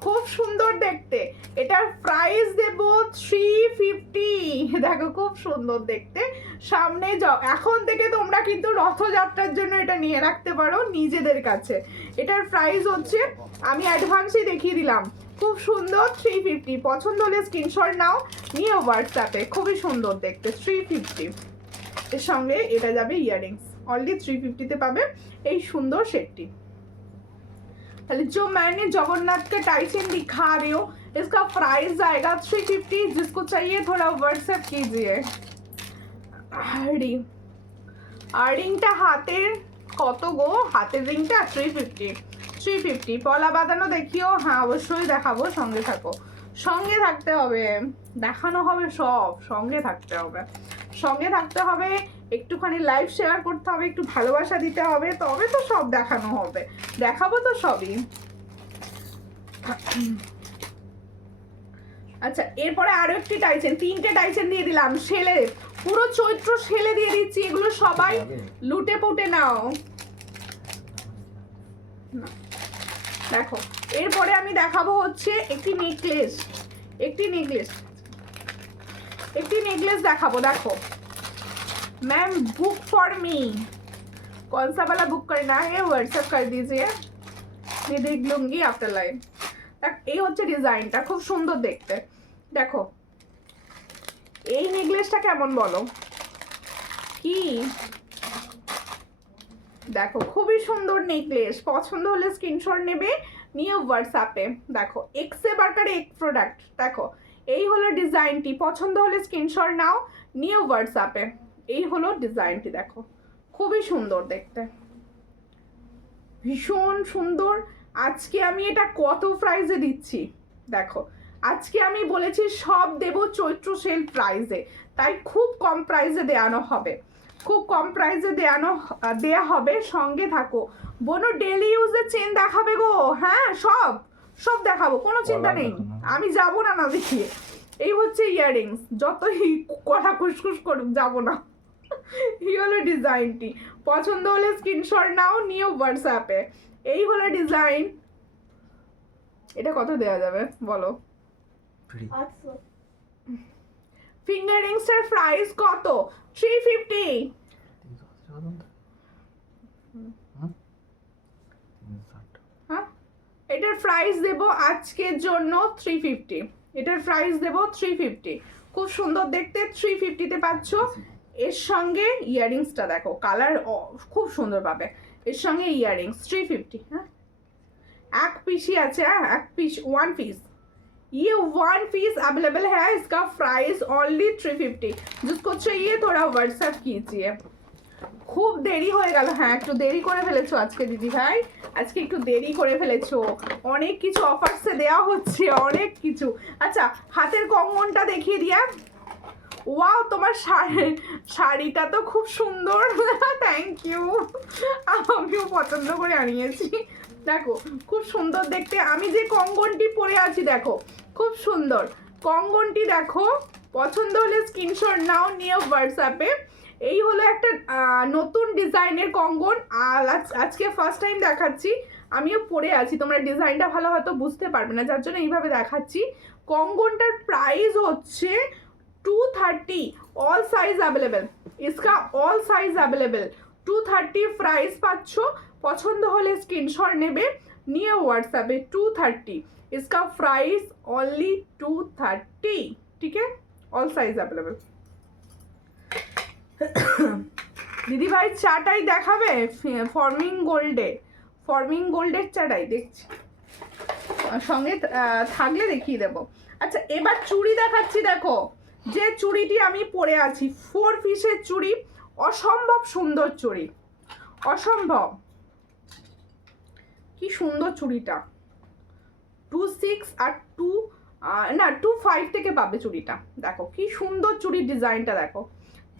খুব সুন্দর দেখতে, এটার প্রাইস দেব 350। দেখো খুব সুন্দর দেখতে। সামনে এখন থেকে তোমরা কিন্তু রথযাত্রার জন্য এটা নিয়ে রাখতে পারো নিজেদের কাছে। এটার প্রাইস হচ্ছে, আমি অ্যাডভান্সই দেখিয়ে দিলাম, খুব সুন্দর 350। পছন্দ হলে স্ক্রিনশট নাও, নিয়ে হোয়াটসঅ্যাপে। খুবই সুন্দর দেখতে 350। এর সঙ্গে এটা যাবে ইয়াররিংস, অনলি 350-তে পাবে এই সুন্দর সেটটি। ताले जो मैंने जगन्नाथ का टाइचेन दिखा रही हूँ इसका प्राइस आएगा 350। जिसको चाहिए थोड़ा व्हाट्सएप कीजिए। रिंगटा हाथेर कत गो, हाथेर रिंगटा 350 पला बाँधानो देखियो, हाँ अवश्यई देखाबो, संगे थाको, संगे थाकते होबे, देखानो होबे सब, संगे थाकते होबे, संगे थाकते होबे, একটুখানি লাইভ শেয়ার করতে হবে, একটু ভালোবাসা দিতে হবে, তবে তো সব দেখানো হবে, দেখাবো তো সবই। আচ্ছা এরপরে আরো একটি টাইচেন, 3টে টাইচেন দিয়ে দিলাম, সেলে পুরো চৈত্র সেলে দিয়ে দিচ্ছি। এগুলো সবাই লুটে পুটে নাও। দেখো এরপরে আমি দেখাবো হচ্ছে একটি নেকলেস, একটি নেকলেস দেখাবো। দেখো मैम बुक फॉर मी, कौन सा वाला बुक करना है व्हाट्सएप कर दीजिए, ये देख लूंगी आफ्टर लाइव। देख এই হচ্ছে ডিজাইনটা, খুব সুন্দর দেখতে। দেখো এই নেকলেসটা কেমন বলো? কি দেখো খুবই সুন্দর নেকলেস, পছন্দ হলে স্ক্রিনশট নেবে, নিয়ে হোয়াটসঅ্যাপে। দেখো এক্সে বার্কার এক প্রোডাক্ট, দেখো এই হলো ডিজাইনটি, পছন্দ হলে স্ক্রিনশট নাও, নিয়ে হোয়াটসঅ্যাপে। এই হলো ডিজাইনটি, দেখো খুবই সুন্দর দেখতে, ভীষণ সুন্দর। আজকে আমি এটা কত প্রাইসে দিচ্ছি দেখো, আজকে আমি বলেছি সব দেব চৈত্র সেল প্রাইসে, তাই খুব কম প্রাইসে দেওয়ানো হবে, খুব কম প্রাইসে দেয়া হবে। সঙ্গে থাকো বোনো, ডেলি ইউজের চেন দেখাবে গো, হ্যাঁ সব সব দেখাবো, কোনো চিন্তা নেই, আমি যাবো না না দেখিয়ে। এই হচ্ছে ইয়াররিংস, যতই কথা খুসখুস করুক যাবো না। এই হলো ডিজাইনটি, পছন্দ হলে স্ক্রিনশট নাও, নিয়ে হোয়াটসঅ্যাপে। এই হলো ডিজাইন। এটা কত দেওয়া যাবে বলো? ফ্রি। ফিঙ্গার রিংসটার প্রাইস কত? 350। হ্যাঁ, এটার প্রাইস দেব আজকের জন্য 350, এটার প্রাইস দেব 350। খুব সুন্দর দেখতে, 350-তে পাচ্ছ। এর সঙ্গে ইয়াররিংসটা দেখো, কালার খুব সুন্দর পাবে। এর সঙ্গে ইয়াররিংস 350। হ্যাঁ, एक पीस ही अच्छा है, एक पीस, वन पीस, ये वन पीस अवेलेबल है, इसका प्राइस ओनली 350। जिसको चाहिए थोड़ा व्हाट्सएप कीजिए। খুব দেরি হয়ে গেল, হ্যাঁ একটু দেরি করে ফেলেছো আজকে দিদি ভাই, আজকে একটু দেরি করে ফেলেছো, অনেক কিছু অফারসে দেওয়া হচ্ছে, অনেক কিছু। আচ্ছা হাতের কঙ্গনটা দেখিয়ে দিয়া। ওয়াও, তোমার শাড়িটা তো খুব সুন্দর, থ্যাংক ইউ, আমিও পছন্দ করে আনিয়েছি। দেখো খুব সুন্দর দেখতে, আমি যে কঙ্গনটি পরে আছি দেখো খুব সুন্দর কঙ্গনটি, দেখো পছন্দ হলে স্ক্রিনশট নাও, নিয়ে হোয়াটসঅ্যাপে। এই হলো একটা নতুন ডিজাইনের কঙ্গন, আর আজকে ফার্স্ট টাইম দেখাচ্ছি, আমিও পরে আছি, তোমরা ডিজাইনটা ভালো হয়তো বুঝতে পারবে না, যার জন্য এইভাবে দেখাচ্ছি। কঙ্গনটার প্রাইস হচ্ছে 230, অল সাইজ অ্যাভেলেবেল, ইসকা অল সাইজ অ্যাভেলেবেল। 230 প্রাইস পাচ্ছ, পছন্দ হলে স্ক্রিনশট নেবে, নিয়ে হোয়াটসঅ্যাপে। 230, इसका प्राइस ओनली 230, ठीक है, ऑल साइज अवेलेबल। দিদি ভাই চাটাই দেখাবে, ফর্মিং গোল্ডের চাটাই দেখছি, সঙ্গে থাকলে দেখিয়ে দেবো। আচ্ছা এবার চুড়ি দেখাচ্ছি, দেখো যে চুড়িটি আমি পরে আছি, 4 পিসের চুড়ি, অসম্ভব সুন্দর চুড়ি, অসম্ভব, কি সুন্দর চুড়িটা। 26 আর 25 থেকে পাবে চুড়িটা, দেখো কি সুন্দর চুড়ির ডিজাইনটা, দেখো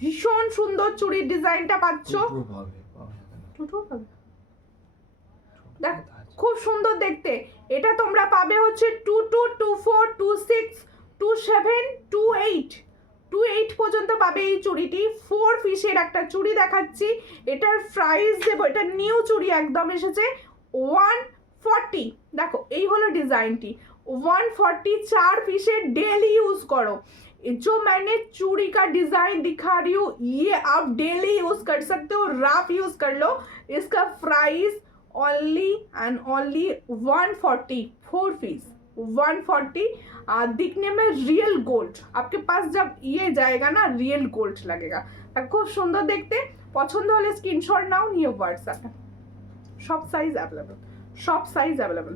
ভীষণ সুন্দর চুড়ির ডিজাইনটা পাচ্ছ। দেখো খুব সুন্দর দেখতে, এটা তোমরা পাবে হচ্ছে 22, 24, 26, 27, 28 পর্যন্ত পাবে এই চুড়িটি। 4 পিসের একটা চুড়ি দেখাচ্ছি, এটার প্রাইস দেবো, এটা নিউ চুড়ি একদম এসেছে, 140। দেখো এই হলো ডিজাইনটি, 140, 4 पीसें डेली यूज करो। जो मैंने चूड़ी का डिजाइन दिखा रही हूँ, ये आप डेली यूज कर सकते हो, राफ यूज कर लो। इसका price only and only 140, 4 piece 140। दिखने में रियल गोल्ड, आपके पास जब ये जाएगा ना रियल गोल्ड लगेगा। खूब सुंदर देखते, पसंद होले स्क्रीनशॉट नाও, নিয়ে হোয়াটসঅ্যাপে। সব সাইজ অ্যাভেলেবল, সব সাইজ অ্যাভেলেবল।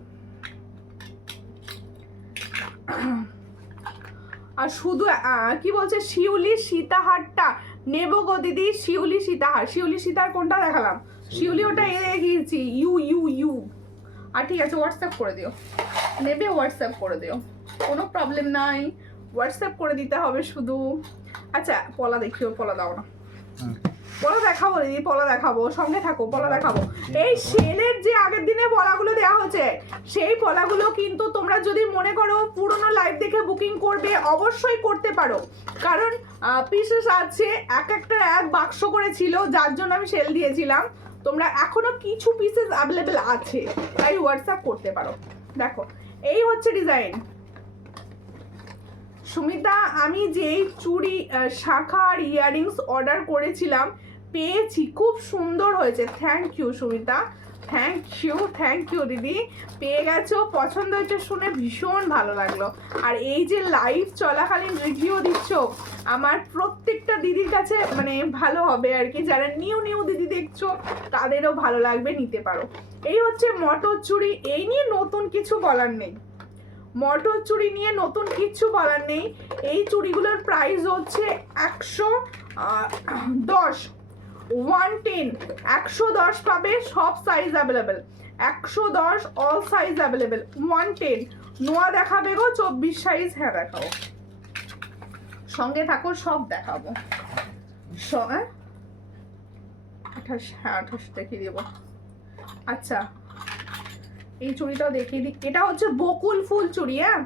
আর শুধু কি বলছে, শিউলি সীতাহারটা নেবো গো দিদি, শিউলি সীতাহার, শিউলি সীতাহার কোনটা দেখালাম, শিউলি ওটা গিয়েছি, ইউ। আর ঠিক আছে হোয়াটসঅ্যাপ করে দিও, নেবে হোয়াটসঅ্যাপ করে দিও, কোনো প্রবলেম নাই, হোয়াটসঅ্যাপ করে দিতে হবে শুধু। আচ্ছা পলা দেখিও, পলা দাও না, পলা দেখাবো দিদি, পলা দেখাবো, সঙ্গে থাকো, পলা দেখাবো। এই সেলের যে আগের দিনে পলাগুলো দেওয়া হচ্ছে, সেই পলাগুলো কিন্তু তোমরা যদি মনে করো পুরোনো লাইভ দেখে বুকিং করবে, অবশ্যই করতে পারো, কারণ পিসেস আছে, একটা এক বাক্স করে ছিল, যার জন্য আমি সেল দিয়েছিলাম। তোমরা এখনো কিছু পিসেস অ্যাভেলেবেল আছে, তাই হোয়াটসঅ্যাপ করতে পারো। দেখো এই হচ্ছে ডিজাইন। সুমিতা, আমি যেই চুড়ি শাখা আর ইয়াররিংস অর্ডার করেছিলাম পেয়েছি, খুব সুন্দর হয়েছে। Thank you Sumita, thank you দিদি, পেয়ে গেছো, পছন্দ হয়েছে শুনে ভীষণ ভালো লাগলো। আর এই যে লাইভ চলাকালীন রিভিউ দিচ্ছ আমার প্রত্যেকটা দিদির কাছে মানে ভালো হবে আর কি, যারা নিউ দিদি দেখছো তাদেরও ভালো লাগবে, নিতে পারো। এই হচ্ছে মটর চুড়ি, এই নিয়ে নতুন কিছু বলার নেই, মটর চুড়ি নিয়ে নতুন কিচ্ছু বলার নেই। এই চুড়িগুলোর প্রাইস হচ্ছে 110, 110, 110 পাবে, সব size available, 110 all size available, 110। নোয়া দেখাবে গো 24 সাইজ, হ্যাঁ দেখাবো, সঙ্গে থাকো সব দেখাবো। 28, হ্যাঁ 28 দেখিয়ে দেবো। আচ্ছা এই চুড়িটাও দেখিয়ে দিই, এটা হচ্ছে বকুল ফুল চুড়ি। হ্যাঁ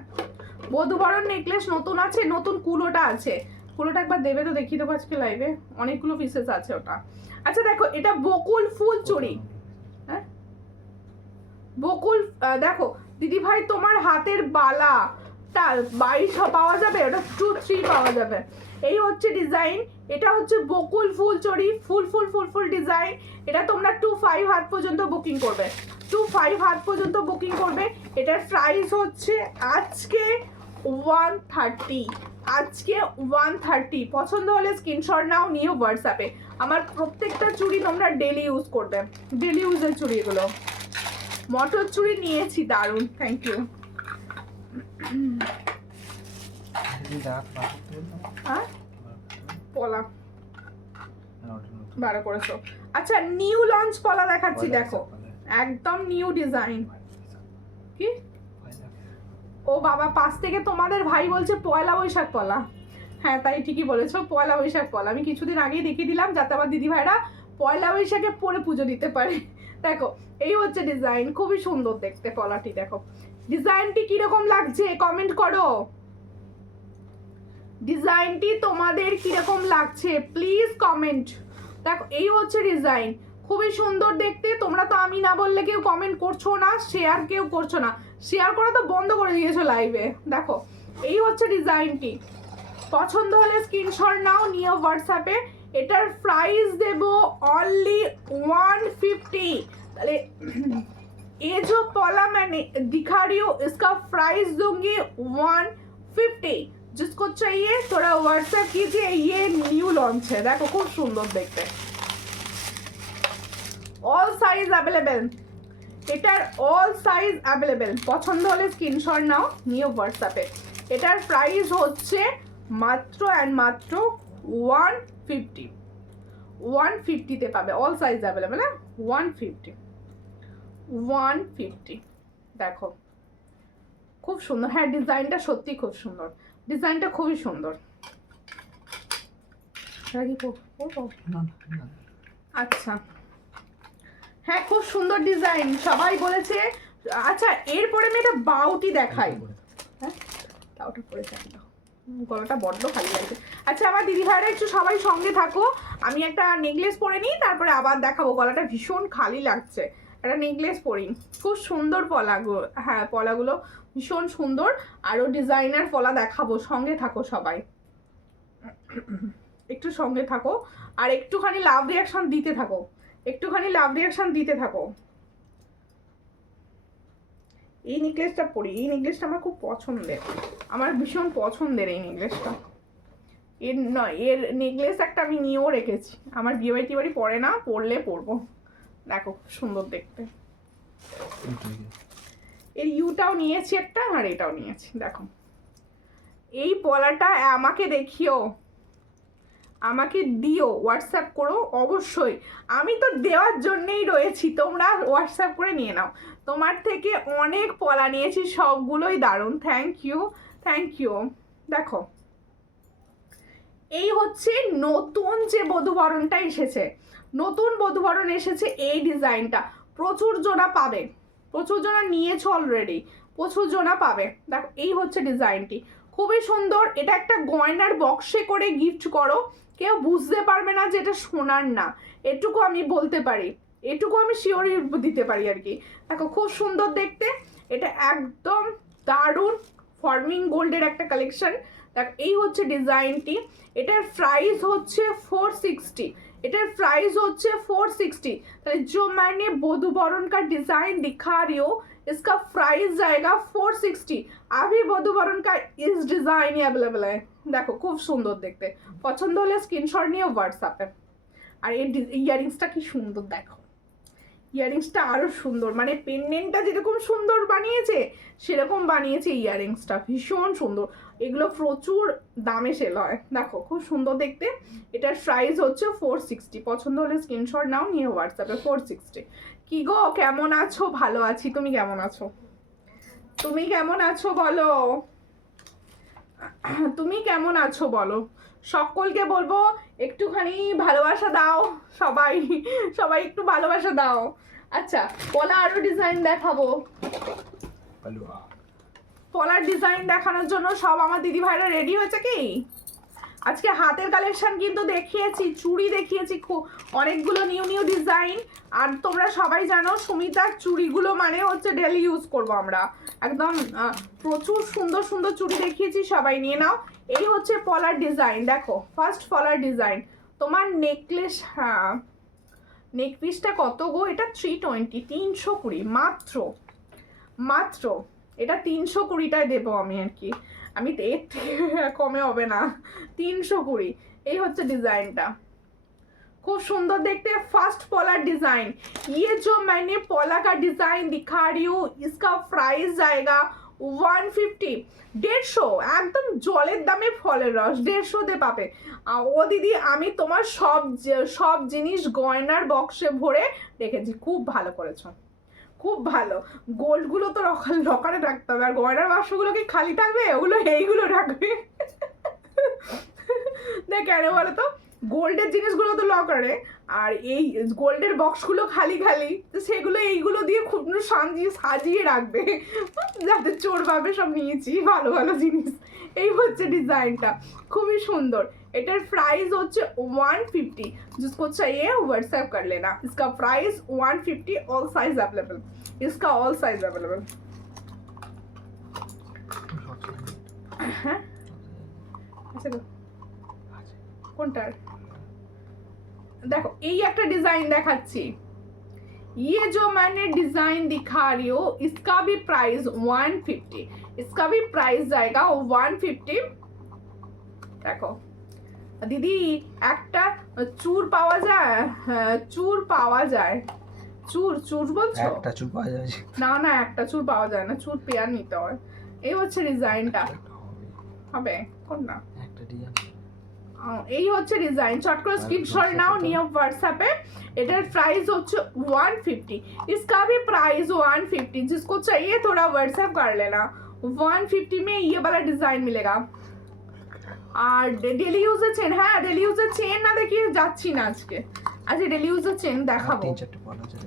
বধূবরণ নেকলেস নতুন আছে, নতুন কুলোটা আছে, কুলোটা একবার দেবে তো দেখিয়ে দেবো আজকে লাইভে, অনেকগুলো পিসেস আছে ওটা। আচ্ছা দেখো এটা বকুল ফুল চুড়ি, হ্যাঁ বকুল, দেখো দিদি ভাই তোমার হাতের বালাটা 22 পাওয়া যাবে, ওটা 2-3 পাওয়া যাবে। এই হচ্ছে ডিজাইন, এটা হচ্ছে বকুল ফুল চুড়ি, ফুল ডিজাইন। এটা তোমরা 2-5 হাত পর্যন্ত বুকিং করবে, 2-5 হাত পর্যন্ত বুকিং করবে। এটার প্রাইস হচ্ছে আজকে 130, আজকে 130। পছন্দ হলে স্ক্রিনশট নাও, নিও হোয়াটসঅ্যাপে। আমার প্রত্যেকটা চুড়ি তোমরা ডেলি ইউজ করবে, ডেলি ইউজের চুড়ি এগুলো। মটর চুড়ি নিয়েছি, দারুণ, থ্যাংক ইউ। পলা 12 করেছো। আচ্ছা নিউ লঞ্চ পলা দেখাচ্ছি, দেখো একদম নিউ ডিজাইন। কি ও বাবা, পাশ থেকে তোমাদের ভাই বলছে পয়লা বৈশাখ পলা, হ্যাঁ তাই ঠিকই বলেছো, পয়লা বৈশাখ পলা। আমি কিছুদিন আগেই দেখিয়ে দিলাম যাতে আমার দিদি ভাইরা পয়লা বৈশাখে পরে পুজো দিতে পারে। দেখো এই হচ্ছে ডিজাইন, খুবই সুন্দর দেখতে পলাটি। দেখো ডিজাইনটি কিরকম লাগছে কমেন্ট করো, ডিজাইনটি তোমাদের কিরকম লাগছে প্লিজ কমেন্ট। দেখো এই হচ্ছে ডিজাইন, খুবই সুন্দর দেখতে। তোমরা তো আমি না বললে কেউ কমেন্ট করছো না, শেয়ার কেউ করছো না, শেয়ার করা তো বন্ধ করে দিয়েছো লাইভে। দেখো এই হচ্ছে ডিজাইনটি, পছন্দ হলে স্ক্রিনশট নাও, নিও হোয়াটসঅ্যাপে। এটার প্রাইস দেব অনলি 150। তাহলে ये जो पॉला मैंने दिखा रही हूँ इसका प्राइस दूंगी 150। जिसको चाहिए थोड़ा व्हाट्सएप कीजिए, ये न्यू लॉन्च है, देखो खूब सुंदर देखते, ऑल साइज अवेलेबल, এটার অল সাইজ অ্যাভেলেবেল। পছন্দ হলে স্ক্রিনশট নাও, নিও হোয়াটসঅ্যাপে। এটার প্রাইস হচ্ছে মাত্র অ্যান্ড মাত্র 150, 150-তে পাবে, অল সাইজ অ্যাভেলেবেল। হ্যাঁ 150। দেখো খুব সুন্দর, হ্যাঁ ডিজাইনটা সত্যি খুব সুন্দর, ডিজাইনটা খুবই সুন্দর। আচ্ছা হ্যাঁ খুব সুন্দর ডিজাইন, সবাই বলেছে। আচ্ছা এরপরে আমি একটা বাউটি দেখাই, হ্যাঁ ওটা পরে যাই, গলাটা বড্ড খালি লাগছে। আচ্ছা আমার দিদি ভাইরা একটু সবাই সঙ্গে থাকো, আমি একটা নেকলেস পরে নিই, তারপরে আবার দেখাবো। গলাটা ভীষণ খালি লাগছে, একটা নেকলেস পরি। খুব সুন্দর পলাগুলো, হ্যাঁ পলাগুলো ভীষণ সুন্দর, আরও ডিজাইনার পলা দেখাবো, সঙ্গে থাকো সবাই, একটু সঙ্গে থাকো। আর একটুখানি লাভ রিয়াকশন দিতে থাকো, একটুখানি লাভ রিয়াকশন দিতে থাকো। এই নেকলেসটা পরি, এই নেকলেসটা আমার খুব পছন্দের, আমার ভীষণ পছন্দের এই নেকলেসটা। এর নয়, এর নেকলেস একটা আমি নিয়েও রেখেছি, আমার বিয়ে বাড়ি পরে না, পরলে পরবো। দেখো সুন্দর দেখতে, এর ইউটাও নিয়েছি একটা, আর এটাও নিয়েছি। দেখো এই পলাটা আমাকে দেখিও, আমাকে দিও, হোয়াটসঅ্যাপ করো অবশ্যই, আমি তো দেওয়ার জন্যেই রয়েছি, তোমরা হোয়াটসঅ্যাপ করে নিয়ে নাও। তোমার থেকে অনেক পলা নিয়েছি, সবগুলোই দারুণ, থ্যাংক ইউ। দেখো এই হচ্ছে নতুন যে বধূবরণটা এসেছে, নতুন বধূবরণ এসেছে, এই ডিজাইনটা প্রচুর জোড়া পাবে, প্রচুর জোড়া নিয়েছো অলরেডি, প্রচুর জোড়া পাবে। দেখো এই হচ্ছে ডিজাইনটি, খুবই সুন্দর। এটা একটা গয়নার বক্সে করে গিফট করো, কেউ বুঝতে পারবে না যে এটা সোনার না, এটুকু আমি বলতে পারি, এটুকু আমি শিওরই দিতে পারি আর কি। দেখো খুব সুন্দর দেখতে, এটা একদম দারুণ ফর্মিং গোল্ডের একটা কালেকশন। দেখো এই হচ্ছে ডিজাইনটি, এটার প্রাইস হচ্ছে 460, এটার प्राइस হচ্ছে 460। তাহলে जो मैंने বধূ বরণ का डिजाइन दिखा रही हूँ इसका प्राइस जाएगा 460। अभी বধূ বরণ का इस डिजाइन ही अवेलेबल है। দেখো খুব সুন্দর দেখতে, পছন্দ হলে স্ক্রিনশট নিয়ে হোয়াটসঅ্যাপে। আর এই ইয়ারিংসটা কি সুন্দর দেখো, ইয়ারিংসটা আরো সুন্দর, মানে পেন্ডেন্টটা যেরকম সুন্দর বানিয়েছে সেরকম বানিয়েছে ইয়ারিংসটা, ভীষণ সুন্দর। এগুলো প্রচুর দামে সেল হয়, দেখো খুব সুন্দর দেখতে। এটার প্রাইস হচ্ছে 460। পছন্দ হলে স্ক্রিনশট নাও, নিয়ে হোয়াটসঅ্যাপে 460। কি গো কেমন আছো? ভালো আছি, তুমি কেমন আছো? তুমি কেমন আছো বলো, তুমি কেমন আছো বলো। সকলকে বলবো একটুখানি ভালোবাসা দাও, সবাই সবাই একটু ভালোবাসা দাও। আচ্ছা পলা আরো ডিজাইন দেখাবো, পালুয়া পলার ডিজাইন দেখানোর জন্য সব আমার দিদি ভাইরা রেডি হয়েছে কি? আজকে হাতের কালেকশন কিন্তু দেখিয়েছি, চুড়ি দেখিয়েছি, খুব অনেকগুলো নিউ নিউ ডিজাইন। আর তোমরা সবাই জানো সুমিতার চুড়িগুলো মানে হচ্ছে ডেলি ইউজ করবো আমরা, একদম প্রচুর সুন্দর সুন্দর চুড়ি দেখিয়েছি, সবাই নিয়ে নাও। এই হচ্ছে পলার ডিজাইন, দেখো ফার্স্ট পলার ডিজাইন। তোমার নেকলেস, হ্যাঁ নেক পিসটা কত গো? এটা 320, 320 মাত্র, মাত্র এটা 320টায় দেবো আমি আর কি, আমি এর থেকে কমে হবে না, 320। এই হচ্ছে ডিজাইনটা, खूब सुंदर देखते हैं। फर्स्ट पॉलर डिजाइन, ये जो मैंने पॉला का डिजाइन दिखा रही हूँ इसका प्राइस जाएगा 150, 150 একদম জলের দামে ফলের রস 150 পাবে। ও দিদি আমি তোমার সব জিনিস গয়নার বক্সে ভরে রেখেছি, খুব ভালো করেছো, খুব ভালো। গোল্ডগুলো তো লকারে রাখতে হবে, আর গয়নার বাক্সগুলো কি খালি থাকবে? ওগুলো এইগুলো রাখবে দেখ কেন বলো তো, গোল্ডের জিনিসগুলো তো লকারে, আর এই গোল্ডের বক্সগুলো খালি খালি, তো সেগুলো এইগুলো দিয়ে খুব সাজিয়ে রাখবে যাতে চোর ভাবে সব নিয়েছি ভালো ভালো জিনিস। এই হচ্ছে ডিজাইনটা, খুবই সুন্দর। এটার প্রাইস হচ্ছে 150, जिसको चाहिए व्हाट्सएप कर लेना। इसका प्राइस 150, ऑल साइज अवेलेबल, इसका ऑल साइज अवेलेबल। अच्छा কোনটার দেখো, এই একটা ডিজাইন দেখাচ্ছি। ये जो मैंने डिजाइन दिखा रही हूँ इसका भी प्राइस 150, इसका भी प्राइस जाएगा 150। দেখো দিদি একটা চুর পাওয়া যায়, চুর পাওয়া যায়, চুর চুর বলছো? একটা চুল পাওয়া যায় না না একটা চুর পাওয়া যায় না, চুর পেয়ার নিতে হয়। এই হচ্ছে ডিজাইনটা, হবে কোনটা? একটা ডিজাইন, এই হচ্ছে ডিজাইন। চট করে স্ক্রিনশট নাও, নিয়ে হোয়াটসঅ্যাপে। এটার प्राइस হচ্ছে 150, इसका भी प्राइस 150, जिसको चाहिए थोड़ा व्हाट्सएप कर लेना। 150 में ये वाला डिजाइन मिलेगा। আর ডেলি ইউজের চেন, হ্যাঁ ডেলি ইউজের চেন না দেখিয়ে যাচ্ছি না আজকে, আজকে ডেলি ইউজের চেন দেখাবো। 3-4টা পলা আছে,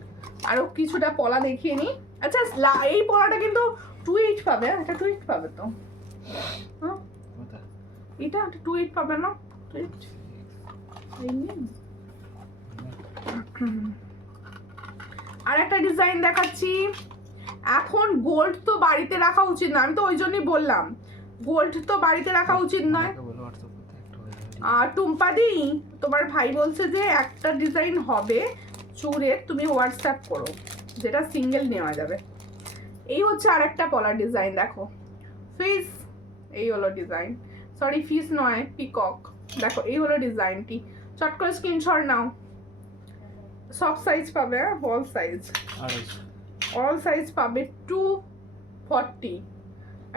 আরো কিছুটা পলা দেখিয়ে নি। আচ্ছা এই পলাটা কিন্তু 28 পাবে, এটা 28 পাবে তো, হ্যাঁ এটা 28 পাবে না? 28 আর একটা ডিজাইন দেখাচ্ছি। এখন গোল্ড তো বাড়িতে রাখা উচিত না, আমি তো ওই জন্যই বললাম গোল্ড তো বাড়িতে রাখা উচিত নয়। আর টুম্পাদি তোমার ভাই বলছে যে একটা ডিজাইন হবে চুরের, তুমি হোয়াটসঅ্যাপ করো যেটা সিঙ্গেল নেওয়া যাবে। এই হচ্ছে আরেকটা পলার ডিজাইন, দেখো ফিস, এই হলো ডিজাইন, সরি ফিস নয় পিকক। দেখো এই হলো ডিজাইনটি, চট করে স্ক্রিনশট নাও। সব সাইজ পাবে, অল সাইজ, অল সাইজ পাবে 240।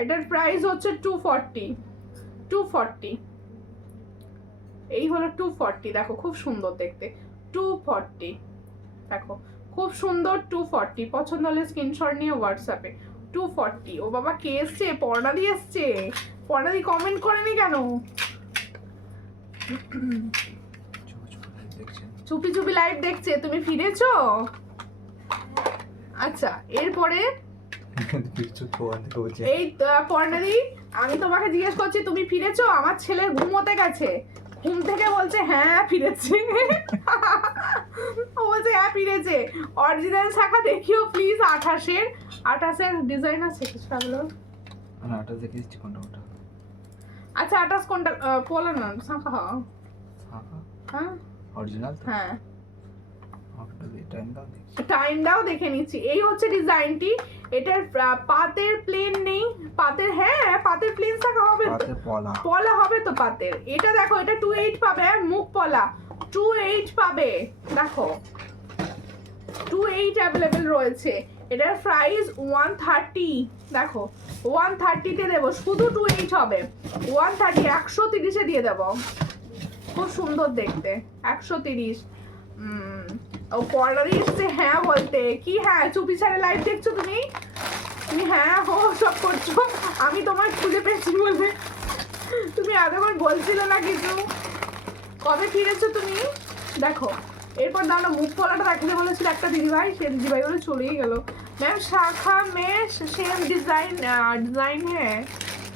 এটার প্রাইস হচ্ছে 240। এই হলো 240, দেখো খুব সুন্দর দেখতে 240, দেখো খুব সুন্দর 240। পছন্দ হলে স্ক্রিনশট নিয়ে হোয়াটসঅ্যাপে 240। ও বাবা কে এসছে? পর্ণাদি এসছে, পর্ণাদি কমেন্ট করেনি কেন? চুপি চুপি লাইভ দেখছে, তুমি ফিরেছো? আচ্ছা এরপরে এই পর্ণাদি আমি তোমাকে জিজ্ঞেস করছি তুমি ফিরেছো? আমার ছেলে ঘুমোতে গেছে, ঘুম থেকে বলছে হ্যাঁ ফিরেছে ও বলছে হ্যাঁ ফিরেছে। অরিজিনাল শাখা দেখিও প্লিজ, 28-এর ডিজাইন আছে কিছু লাগলো না, 28 দেখিয়েছি কোনটা ওটা। আচ্ছা 28 কোনটা? বলো না শাখা, শাখা হ্যাঁ অরিজিনাল তো? হ্যাঁ আমাকে টাইম দাও দেখি। টাইমটাও দেখে নিচ্ছি। এই হচ্ছে ডিজাইনটি। এটার পাতের প্লেন নেই, পাতের হ্যাঁ পাতের প্লেন থাকা হবে তো, পাতে পলা। পলা হবে তো পাতের। এটা দেখো, এটা 28 পাবে, মুখ পলা 28 পাবে। দেখো 28 অ্যাভেলেবেল রয়েছে। এটার প্রাইস 130। দেখো 130 তে দেবো, শুধু 28 হবে। 130 130 এ দিয়ে দেবো। খুব সুন্দর দেখতে, 130। ও পর্দারি এসছে হ্যাঁ বলতে। কি হ্যাঁ? চুপি ছাড়ে লাইভ দেখছো তুমি? তুমি হ্যাঁ হো সব করছো, আমি তোমার খুঁজে পেয়েছি বলবে। তুমি এতক্ষণ বলছিল না কিছু। কবে ফিরেছো তুমি? দেখো এরপর দাঁড়া, মুখ পলাটা রাখতে বলেছিল একটা দিদিভাই, সে দিদিভাই বলে চলেই গেল। ম্যাম শাখা মে सेम डिजाइन डिजाइन है,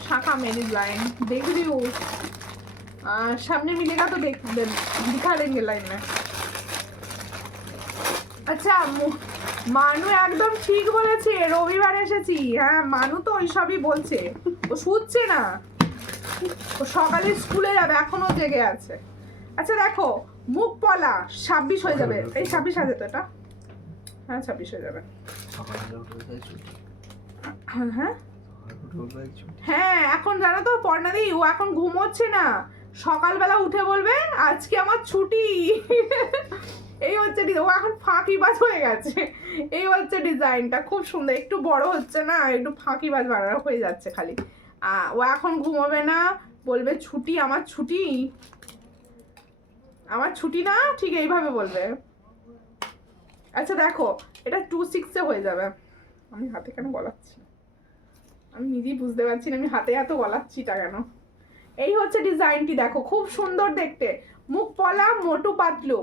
शाखा में डिजाइन देख रही हूँ, सामने मिलेगा तो देख दिखा देंगे लाइन में। আচ্ছা মানু একদম ঠিক বলেছে, রবিবার এসেছি। হ্যাঁ মানু তো ওইসবই বলছে, ও শুচ্ছে না, ও সকালে স্কুলে যাবে, এখনো জেগে আছে। আচ্ছা দেখো মুখ পলা 26 হয়ে যাবে। এই 26 আছে তো এটা? হ্যাঁ 26 হয়ে যাবে। সকালে উঠে যাই ছুটি। হ্যাঁ সকালে উঠে যাই ছুটি। হ্যাঁ এখন জানো তো পর্ণাদি, ও এখন ঘুমোচ্ছে না, সকালবেলা উঠে বলবে আজকে আমার ছুটি। এই হচ্ছে ও এখন ফাঁকিবাজ হয়ে গেছে। এই হচ্ছে ডিজাইনটা, খুব সুন্দর। একটু বড় হচ্ছে না, একটু ফাঁকিবাজ বানানো হয়ে যাচ্ছে খালি। ও এখন ঘুমোবে না, বলবে ছুটি, আমার ছুটি, আমার ছুটি না, ঠিক এইভাবে বলবে। আচ্ছা দেখো এটা 26 এ হয়ে যাবে। আমি হাতে কেন গলাচ্ছি, আমি নিজেই বুঝতে পারছি না আমি হাতে এত গলাচ্ছিটা কেন। এই হচ্ছে ডিজাইনটি, দেখো খুব সুন্দর দেখতে। মুখ পলা মোটু পাতলু,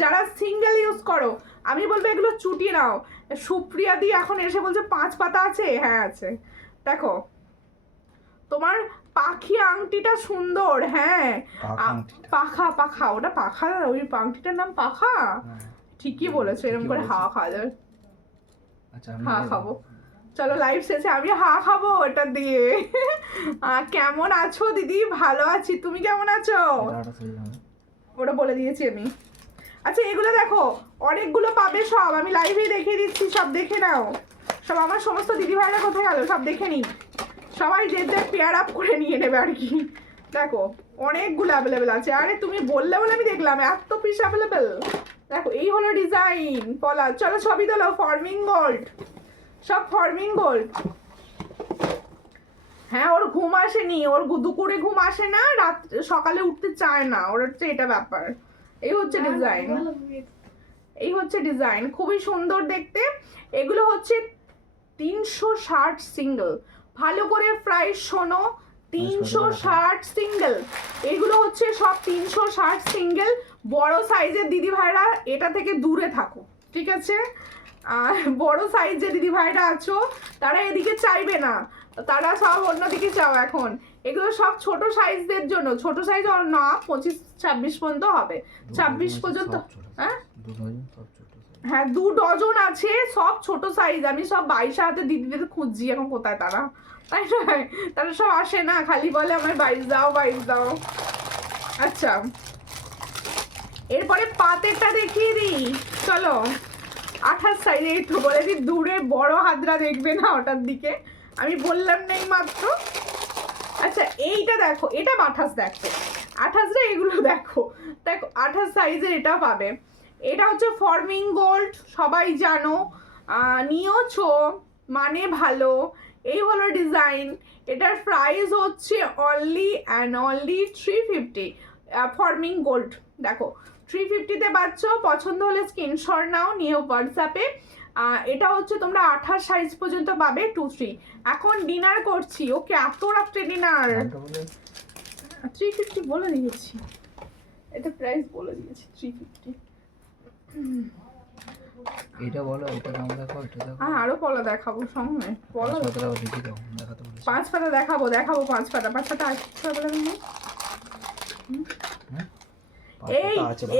যারা সিঙ্গেল ইউজ করো আমি বলবো এগুলো চুটি নাও। সুপ্রিয়া দি এখন এসে বলছে 5 পাতা আছে, হ্যাঁ আছে। দেখো তোমার পাখি আংটিটা সুন্দর, হ্যাঁ পাখা পাখা, ওটা পাখা, ওই আংটিটার নাম পাখা। ঠিকই বলেছো, এরকম করে হাওয়া খাওয়া যাবে। আচ্ছা হাওয়া খাবো, চলো লাইভ শেষে আমি হাওয়া খাবো ওটা দিয়ে। কেমন আছো দিদি? ভালো আছি, তুমি কেমন আছো? ওটা বলে দিয়েছি আমি। আচ্ছা এগুলো দেখো অনেকগুলো পাবে, সব আমি লাইভেই দেখিয়ে দিচ্ছি, সব দেখে নাও। সব আমার সমস্ত দিদি ভাইরা কোথায় গেল সব দেখে নিই, সবাই যে পেয়ার আপ করে নিয়ে নেবে আর কি। দেখো অনেকগুলো অ্যাভেলেবেল আছে। আরে তুমি বললে বলে আমি দেখলাম এত পিস অ্যাভেলেবেল। দেখো এই হলো ডিজাইন পলা। চলো ছবি তোলো, ফর্মিং গোল্ড, সব ফর্মিং গোল্ড। হ্যাঁ ওর ঘুম আসেনি, ওর দুপুরে ঘুম আসে না, রাত সকালে উঠতে চায় না, ওর হচ্ছে এটা ব্যাপার। এই হচ্ছে ডিজাইন, এই হচ্ছে ডিজাইন, খুবই সুন্দর দেখতে। এগুলো হচ্ছে 360 সিঙ্গেল। ভালো করে প্রাইস শোনো, 360 সিঙ্গেল। এগুলো হচ্ছে সব 360 সিঙ্গেল। বড় সাইজের দিদি ভাইরা এটা থেকে দূরে থাকো, ঠিক আছে? আর বড় সাইজের দিদি ভাইরা আছো তারা এদিকে চাইবে না, তারা সব অন্যদিকে চাও এখন। এগুলো সব ছোট সাইজদের জন্য, ছোট সাইজ না 25-26 পর্যন্ত হবে, 26 পর্যন্ত। হ্যাঁ হ্যাঁ 2 ডজন আছে, সব ছোট সাইজ। আমি সব 22 হাতে দিদিদের খুঁজছি এখন, কোথায় তারা, তাই না? তারা সব আসে না, খালি বলে আমার 22 দাও 22 দাও। আচ্ছা এরপরে পাতেরটা দেখিয়ে দিই, চলো 28 সাইজ। এই তো বলে দিই দূরে বড় হাতরা দেখবে না ওটার দিকে, আমি বললাম না এই মাত্র। আচ্ছা এইটা দেখো, এটা 28 দেখো, 28 রে এগুলো দেখো, দেখো 28 সাইজের এটা পাবে। এটা হচ্ছে ফর্মিং গোল্ড, সবাই জানো, নিয়েছো মানে ভালো। এই হলো ডিজাইন। এটার প্রাইস হচ্ছে only and only 350। Forming gold দেখো 350-তে পাচ্ছ। পছন্দ হলে স্ক্রিনশট নাও, নিয়ে হোয়াটসঅ্যাপে। এটা হচ্ছে তোমরা 28 সাইজ পর্যন্ত পাবে 2-3। এখন ডিনার করছি, ওকে এত রাত্রে ডিনার 350 বলে দিয়েছি, এটা প্রাইস বলে দিয়েছি 350। এটা বলো, এটা দাম দেখো, এটা দেখো। হ্যাঁ আরো পলা দেখাবো সঙ্গে, পলা 5 পাতা দেখি দাও, দেখাতে বলেছি। 5 পাতা দেখাবো, দেখাবো 5 পাতা। 5 পাতা আছে না?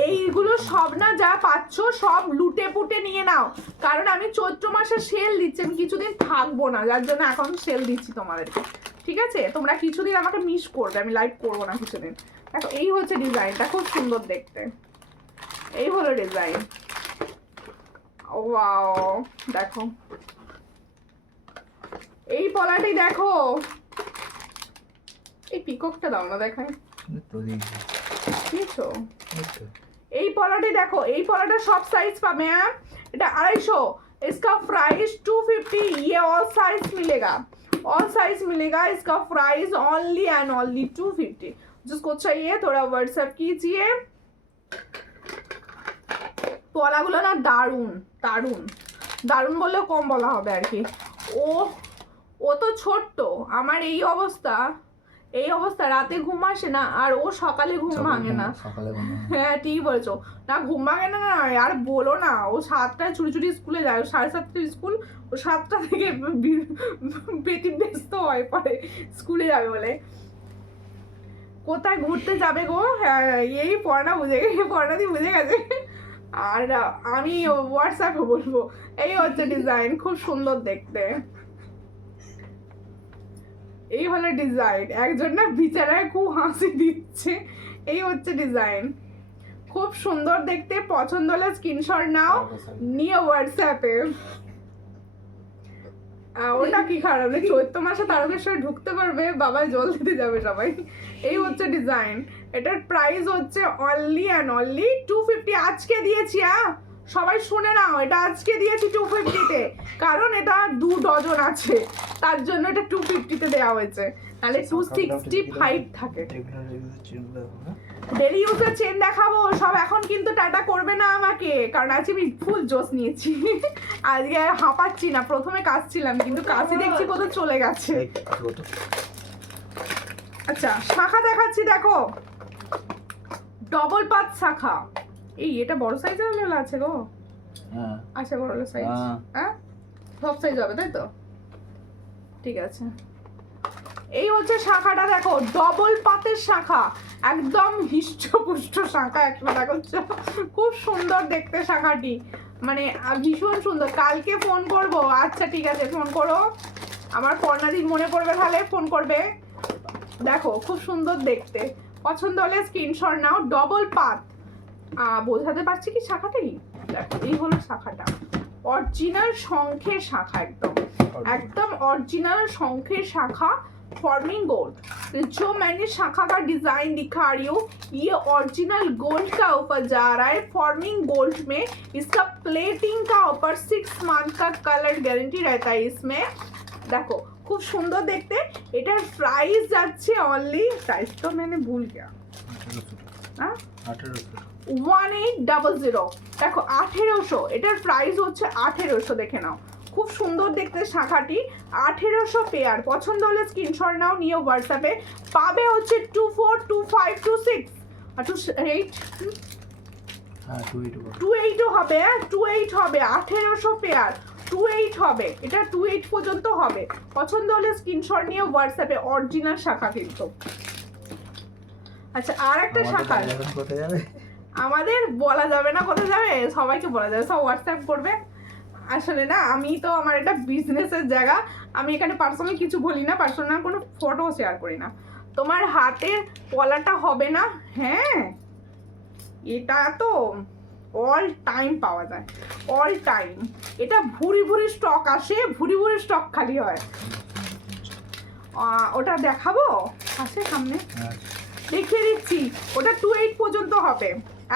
এইগুলো সব না যা পাচ্ছ সব লুটে পুটে নিয়ে নাও, কারণ আমি চৈত্র মাসে সেল দিচ্ছি, আমি কিছুদিন থাকবো না, যার জন্য এখন সেল দিচ্ছি তোমাদেরকে, ঠিক আছে? তোমরা কিছুদিন আমাকে মিস করবে, আমি লাইভ করবো না কিছুদিন। দেখো এই হচ্ছে ডিজাইনটা, খুব সুন্দর দেখতে। এই হলো ডিজাইন। ওয়াও, দেখো এই পলাটি দেখো, এই পিককটা দাও না দেখায়, তো দেখি বুঝছো? এই পলাটি দেখো, এই পলাটা সব সাইজ পাবে। হ্যাঁ, এটা 250, इसका प्राइस 250। ये ऑल साइज मिलेगा, ऑल साइज मिलेगा। इसका प्राइस ओनली एंड ओनली 250। जिसको चाहिए थोड़ा व्हाट्सएप कीजिए। পলাগুলো না দারুণ দারুণ দারুণ বললেও কম বলা হবে আর কি। ও ও তো ছোট্ট, আমার এই অবস্থা, এই অবস্থা, রাতে ঘুম আসে না, আর ও সকালে ঘুম ভাঙে না। সকালে ঘুম ভাঙে না। হ্যাঁ ঠিকই বলেছো, না ঘুম ভাঙে না, না আর বলো না। ও 7টায় ছুটি ছুটি স্কুলে যায়, 7:30 স্কুল, ও 7টা থেকে ব্যতিব্যস্ত হয়ে পড়ে স্কুলে যাবে বলে। কোথায় ঘুরতে যাবে গো? হ্যাঁ, এই পড়াটা বুঝে গেছে, পড়াটা দিয়ে বুঝে গেছে। আর আমি হোয়াটসঅ্যাপে বলবো। এই হচ্ছে ডিজাইন, খুব সুন্দর দেখতে। এই হলো ডিজাইন, একজন না বিচারায় খুব হাসি দিচ্ছে। এই হচ্ছে ডিজাইন, খুব সুন্দর দেখতে। পছন্দ হলে স্ক্রিনশট নাও, নিয়ে হোয়াটসঅ্যাপে। ওটা কি খারাপ না, চৈত্র মাসে তারকেশ্বরে ঢুকতে পারবে, বাবাই জল দিতে যাবে সবাই। এই হচ্ছে ডিজাইন, এটার প্রাইস হচ্ছে অনলি অ্যান্ড অনলি 250। আজকে দিয়েছি, সবাই শুনে নাও, এটা আজকে দিয়েছি 250-তে, কারণ এটা 2 ডজন আছে, তার জন্য এটা 250-তে দেওয়া হয়েছে, তাহলে 265 থাকে। ডেলি ইউজের চেন দেখাবো সব, এখন কিন্তু টাটা করবে না আমাকে, কারণ আজকে আমি ফুল জোশ নিয়েছি। আজকে হাঁপাচ্ছি না, প্রথমে কাশছিলাম, কিন্তু কাশি দেখছি কোথাও চলে গেছে। আচ্ছা, শাখা দেখাচ্ছি, দেখো ডবল পাত শাখা। এই এটা বড় সাইজের হলে আছে গো। হ্যাঁ, আচ্ছা বড় সাইজ, হ্যাঁ সব সাইজ হবে তাই তো, ঠিক আছে। এই হচ্ছে শাখাটা, দেখো ডবল পাতের শাখা, একদম হিষ্টপুষ্ট শাখা, একটা দেখো খুব সুন্দর দেখতে শাখাটি, মানে ভীষণ সুন্দর। কালকে ফোন করব, আচ্ছা ঠিক আছে ফোন করো, আমার পর্ণাদির মনে পড়বে, তাহলে ফোন করবে। দেখো খুব সুন্দর দেখতে, পছন্দ হলে স্ক্রিনশট নাও। ডবল পাত, বোঝাতে পারছি কি শাখাটাই? দেখো এই হলো শাখাটা, অরিজিনাল শঙ্খের শাখা, একদম एकदम ओरिजिनल शंखेर शाखा फॉर्मिंग गोल्ड। जो मैंने शाखा का डिजाइन दिखा रही हूँ, ये ओरिजिनल गोल्ड का ऊपर जा रहा है, फॉर्मिंग गोल्ड में। इसका प्लेटिंग का ऊपर 6 मंथ का कलर गारंटी रहता है इसमें। देखो खूब सुंदर देखते। एटार प्राइस যাচ্ছে অনলি, प्राइस तो मैंने भूल गया, 1800। দেখো 1800, এটার প্রাইস হচ্ছে 1800, দেখে নাও খুব সুন্দর দেখতে শাখাটি। 1800 পেয়ার, পছন্দ হলে স্ক্রিনশট নাও, নিয়ে হোয়াটসঅ্যাপে পাবে হচ্ছে 24, 25, 26 আর 28, 28 হবে, 28 হবে, 1800 পেয়ার 28 হবে, এটা 28 পর্যন্ত হবে। পছন্দ হলে স্ক্রিনশট নিয়ে হোয়াটসঅ্যাপে, অরিজিনাল শাখা কিন্তু। আচ্ছা, আর একটা শাখা আমাদের বলা যাবে না, কোথায় যাবে, সবাইকে বলা যাবে, সব হোয়াটসঅ্যাপ করবে। আসলে না, আমি তো, আমার এটা বিজনেসের জায়গা, আমি এখানে পার্সোনাল কিছু বলি না, পার্সোনাল কোনো ফটো শেয়ার করি না। তোমার হাতের পলাটা হবে না, হ্যাঁ এটা তো অল টাইম পাওয়া যায়, অল টাইম। এটা ভুরি ভুরি স্টক আসে, ভুরি ভুরি স্টক খালি হয়। ওটা দেখাবো, আছে সামনে, দেখিয়ে দিচ্ছি। ওটা 28 পর্যন্ত হবে,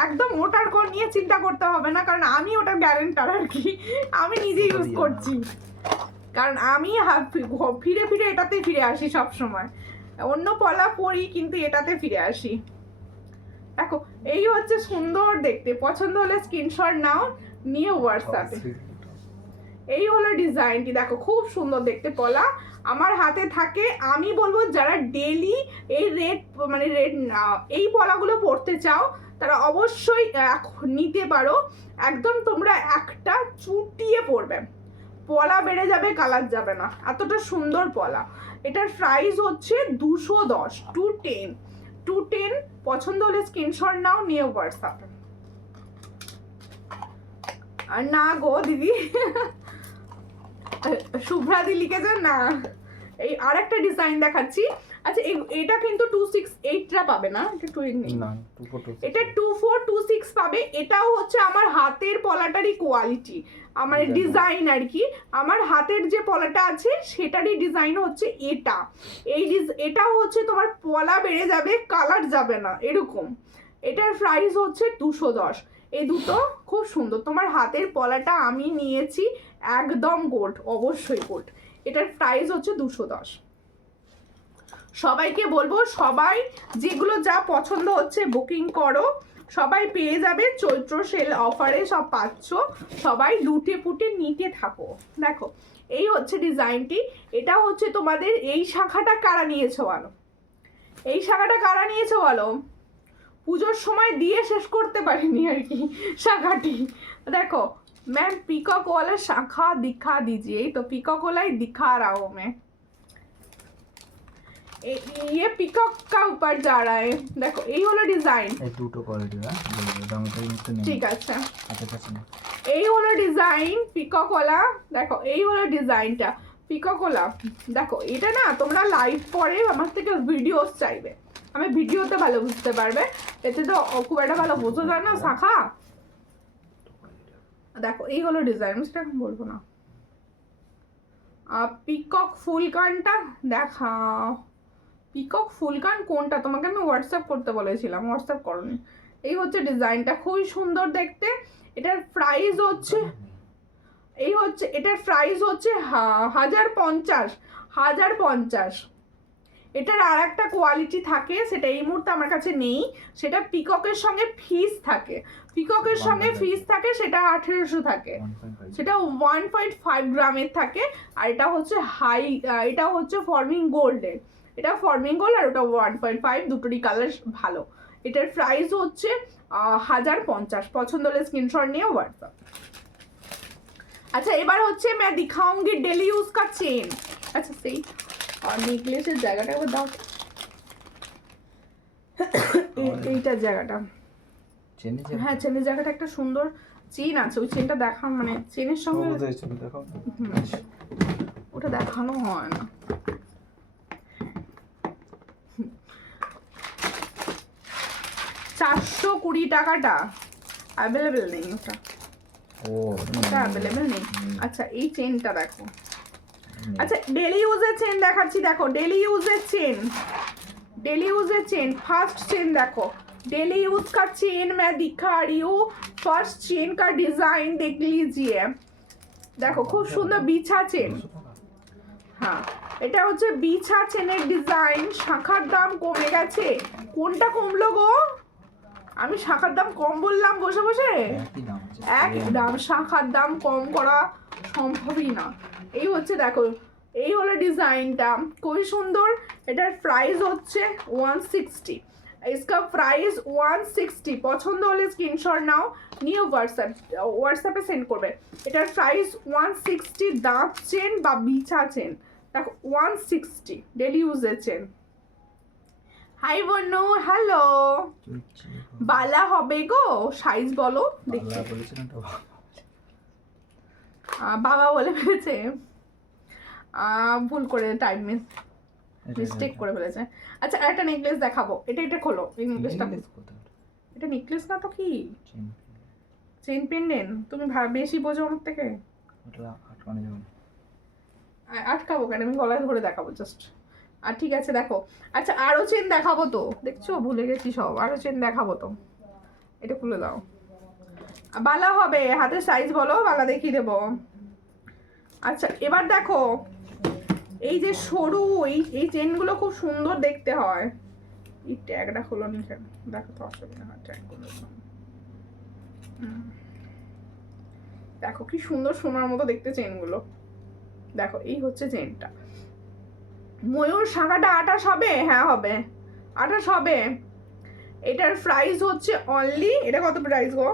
একদম ওটার কোন নিয়ে চিন্তা করতে হবে না, কারণ আমি ওটার গ্যারেন্টার আর কি, আমি নিজে ইউজ করছি, কারণ আমি ফিরে ফিরে এটাতে ফিরে আসি সব সময়। অন্য পলা পরি কিন্তু এটাতে ফিরে আসি। দেখো এই হচ্ছে সুন্দর দেখতে, পছন্দ হলে স্ক্রিনশট নাও, নিয়ে হোয়াটসঅ্যাপে। এই হলো ডিজাইনটি, দেখো খুব সুন্দর দেখতে পলা আমার হাতে থাকে। আমি বলবো যারা ডেলি এই রেড, মানে রেড এই পলাগুলো পরতে চাও, তারা অবশ্যই নিতে পারো। একদম তোমরা একটা চুটিয়ে পরবে, পলা বেড়ে যাবে, কালার যাবে না, এতটা সুন্দর পলা। এটার প্রাইস হচ্ছে 210, 210। পছন্দ হলে স্ক্রিনশট নাও, নিয়ে হোয়াটসঅ্যাপে। আর না গো দিদি, শুভ্রাদি লিখেছেন না। এই আরেকটা ডিজাইন দেখাচ্ছি, আচ্ছা এটা কিন্তু 268টা পাবে না, এটা 20 না 242 এটা 2426 পাবে। এটাও হচ্ছে আমার হাতের পলাটারই কোয়ালিটি, আমার ডিজাইন আর কি। আমার হাতের যে পলাটা আছে সেটারই ডিজাইন হচ্ছে এটা। এটাও হচ্ছে তোমার পলা বেড়ে যাবে, কালার যাবে না এরকম। এটার প্রাইস হচ্ছে 210। এই দুটো খুব সুন্দর। তোমার হাতের পলাটা আমি নিয়েছি একদম গোল্ড, অবশ্যই গোল্ড। এটার প্রাইস হচ্ছে 210। সবাইকে বলবো সবাই যেগুলো যা পছন্দ হচ্ছে বুকিং করো, সবাই পেয়ে যাবে চৈত্র সেল অফারে সব পাচ্ছ, সবাই লুটে পুটে নিতে থাকো। দেখো এই হচ্ছে ডিজাইনটি। এটা হচ্ছে তোমাদের এই শাখাটা কারা নিয়েছো বলো, এই শাখাটা কারা নিয়েছো বলো? পুজোর সময় দিয়ে শেষ করতে পারিনি আর কি শাখাটি। দেখো मैम पीकॉक वाला शाखा दिखा दीजिए, तो पीकॉक वाला ही दिखा रहा हूँ मैं। ये पीकॉक का ऊपर जा रहा है। देखो এই হলো ডিজাইন, এই দুটো কোয়ালিটি না দামটা কিন্তু নেই। ঠিক আছে আচ্ছা আচ্ছা এই হলো ডিজাইন পিকক ওয়ালা। দেখো এই হলো ডিজাইনটা পিকক ওয়ালা। দেখো এটা না তোমরা লাইভ পরে আমার থেকে ভিডিওস চাইবে, আমি ভিডিওতে ভালো বুঝতে পারবে, এতে তো খুব একটা ভালো বোঝা যায় না শাখা। দেখো এই হলো ডিজাইন, সেটা আমি বলবো না। পিকক ফুলকানটা দেখাও, পিকক ফুলকান কোনটা তোমাকে আমি হোয়াটসঅ্যাপ করতে বলেছিলাম, হোয়াটসঅ্যাপ করোনি। এই হচ্ছে ডিজাইনটা, খুবই সুন্দর দেখতে। এটার প্রাইস হচ্ছে এই হচ্ছে এটার প্রাইস হচ্ছে 1050। এটার আর একটা কোয়ালিটি থাকে, সেটা এই মুহূর্তে আমার কাছে নেই, সেটা পিককের সঙ্গে ফিস থাকে, পিককের সঙ্গে ফিস থাকে, সেটা 1800 থাকে, সেটা 1.5 গ্রামের থাকে। আর এটা হচ্ছে এটা হচ্ছে ফর্মিং গোল্ডের, এটা ফর্মিং গোল্ড আর ওটা 1.5, দুটোরই কালার ভালো। এটার প্রাইস হচ্ছে 1050। পছন্দ হলে স্ক্রিনশট নিয়ে হোয়াটসঅ্যাপ। अच्छा এবার হচ্ছে मैं दिखाऊंगी डेली यूज का चेन। अच्छा সেই আর নেকলেসের জায়গাটা একবার দাও, এইটার জায়গাটা, হ্যাঁ চেনের জায়গাটা একটা সুন্দর চেন আছে, ওই চেনটা দেখান, মানে চেনের সঙ্গে ওটা দেখানো হয় না। 420 টাকাটা অ্যাভেলেবেল নেই, ওটা ওটা অ্যাভেলেবেল নেই। আচ্ছা এই চেনটা দেখো, अच्छा डेली यूजर चेन দেখাচ্ছি। দেখো daily user chain, daily user chain first chain देखो, डेली यूज का चेन मैं दिखा रही हूँ। फर्स्ट चेन का डिजाइन देख लीजिए, দেখো খুব সুন্দর বিছা চেন। হ্যাঁ এটা হচ্ছে বিছা চেনের ডিজাইন। শাখার দাম কমে গেছে, কোনটা কমলো গো? আমি শাখার দাম কম বললাম বসে বসে? একই দাম, শাখার দাম কম করা সম্ভবই না। এই হচ্ছে দেখো এই হলো ডিজাইনটা, খুবই সুন্দর। এটার প্রাইস হচ্ছে 160, इसका प्राइस 160। পছন্দ হলে স্ক্রিনশট নাও, নিয়ে হোয়াটসঅ্যাপে সেন্ড করবে। এটার প্রাইস 160। দাঁত চেন বা বিছা চেন দেখো 160, ডেলি ইউজের চেন। হাই বনু, হ্যালো, বালা হবে গো, সাইজ বলো দেখি। বাবা বলে ফেলেছে, ভুল করে টাইম মিস্টেক করে ফেলেছে। আচ্ছা একটা নেকলেস দেখাবো, এটা খোলো, এই নেকলেসটা। এটা নেকলেস না তো কি চেন পেন্ডেন্ট? তুমি বেশি বোঝো আমার থেকে, আটকাবো কেন, আমি গলায় ধরে দেখাবো জাস্ট। আর ঠিক আছে দেখো, আচ্ছা আরো চেন দেখাবো তো, দেখছো ভুলে গেছি সব, আরো চেন দেখাবো তো। এটা খুলে দাও, বালা হবে, হাতের সাইজ বলো, বালা দেখিয়ে দেবো। আচ্ছা এবার দেখো এই যে সরু এই চেনগুলো খুব সুন্দর দেখতে হয়। এই ট্যাগটা খোলো নি কেন, দেখো তো অসুবিধা হয় ট্যাগগুলো। দেখো কি সুন্দর সোনার মতো দেখতে চেনগুলো। দেখো এই হচ্ছে চেনটা। ময়ূর শাখাটা 28 হবে? হ্যাঁ হবে, 28 হবে। এটার প্রাইস হচ্ছে অনলি, এটা কত প্রাইস গো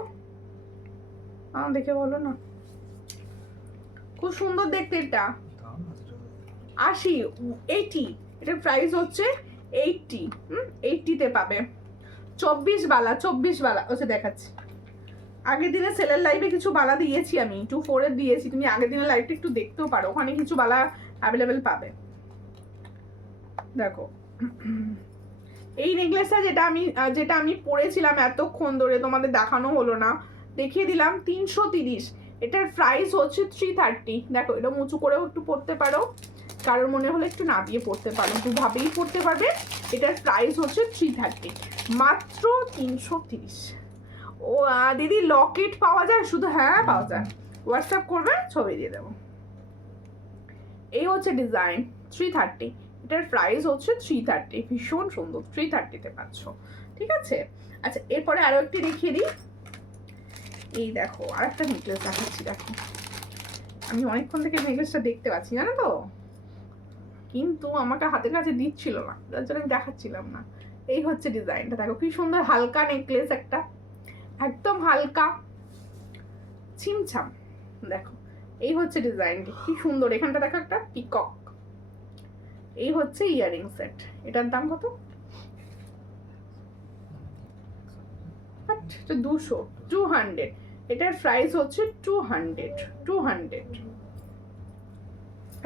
দেখে বলো না। খুব সুন্দর দেখতে, এটা 80 এটার প্রাইস হচ্ছে 80। 80-তে পাবে। 24 বালা ওকে দেখাচ্ছি। আগের দিনে সেলের লাইভে কিছু বালা দিয়েছি আমি, 24 এর দিয়েছি, তুমি আগের দিনের লাইভটা একটু দেখতেও পারো, ওখানে কিছু বালা অ্যাভেলেবেল পাবে। দেখো এই নেকলেসটা যেটা আমি পরেছিলাম এতক্ষণ ধরে, তোমাদের দেখানো হলো না, দেখিয়ে দিলাম 330। এটার প্রাইস হচ্ছে 330। দেখো এটা উঁচু করেও একটু পরতে পারো, কারোর মনে হলে একটু নামিয়ে পড়তে পারো, দুভাবেই পড়তে পারবে। এটার প্রাইস হচ্ছে 330, মাত্র 330। ও দিদি লকেট পাওয়া যায় শুধু? হ্যাঁ পাওয়া যায়, হোয়াটসঅ্যাপ করবে, ছবি দিয়ে দেবো। এই হচ্ছে ডিজাইন 330, এটার প্রাইস হচ্ছে 330, ভীষণ সুন্দর, 330-তে পাচ্ছ। ঠিক আছে, আচ্ছা এরপরে আরো একটি দেখিয়ে দিই। এই দেখো আর একটা নেকলেস দেখাচ্ছি। দেখো আমি অনেকক্ষণ থেকে নেকলেসটা দেখতে পাচ্ছি, জানো তো, কিন্তু আমাকে হাতের কাছে দিচ্ছিল না, যার জন্য আমি দেখাচ্ছিলাম না। এই হচ্ছে ডিজাইনটা, দেখো কি সুন্দর, হালকা নেকলেস একটা, একদম হালকা ছিমছাম। দেখো এই হচ্ছে ডিজাইনটি, কি সুন্দর। এখানটা দেখো একটা পিকক। এই হচ্ছে ইয়ারিং সেট। এটার দাম কত? 200। এটার প্রাইস হচ্ছে 200।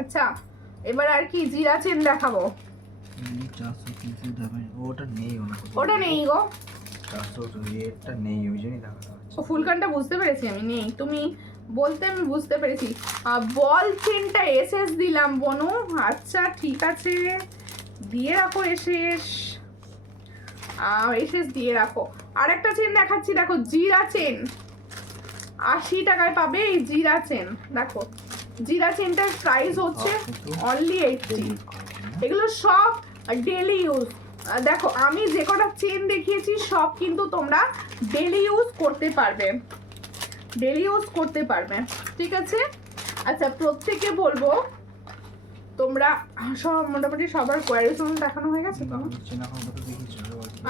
আচ্ছা এবার আর কি জিরা চেন দেখাবো। 430 দামে ওটা নেই, ওটা নেই গো, 400 রেটটা নেই, ওই জন্যই দেখাতে হচ্ছে। ও ফুলকানটা বুঝতে পেরেছি আমি, নেই, তুমি বলতে আমি বুঝতে পেরেছি। বল চেনটা এসএস দিলাম বনু। আচ্ছা ঠিক আছে, দিয়ে রাখো এসএস, এসএস দিয়ে রাখো। আর একটা চেন দেখাচ্ছি, দেখো জিরা চেন, 80 টাকায় পাবে এই জিরা চেন। দেখো জিরা চেনটার প্রাইস হচ্ছে অনলি 80। এগুলো সব ডেলি ইউজ। দেখো আমি যে কটা চেন দেখিয়েছি সব কিন্তু তোমরা ডেলি ইউজ করতে পারবে, ডেলি ইউজ করতে পারবে। ঠিক আছে, আচ্ছা প্রত্যেকে বলবো তোমরা সব মোটামুটি সবার কোয়ারিশন দেখানো হয়ে গেছে তো?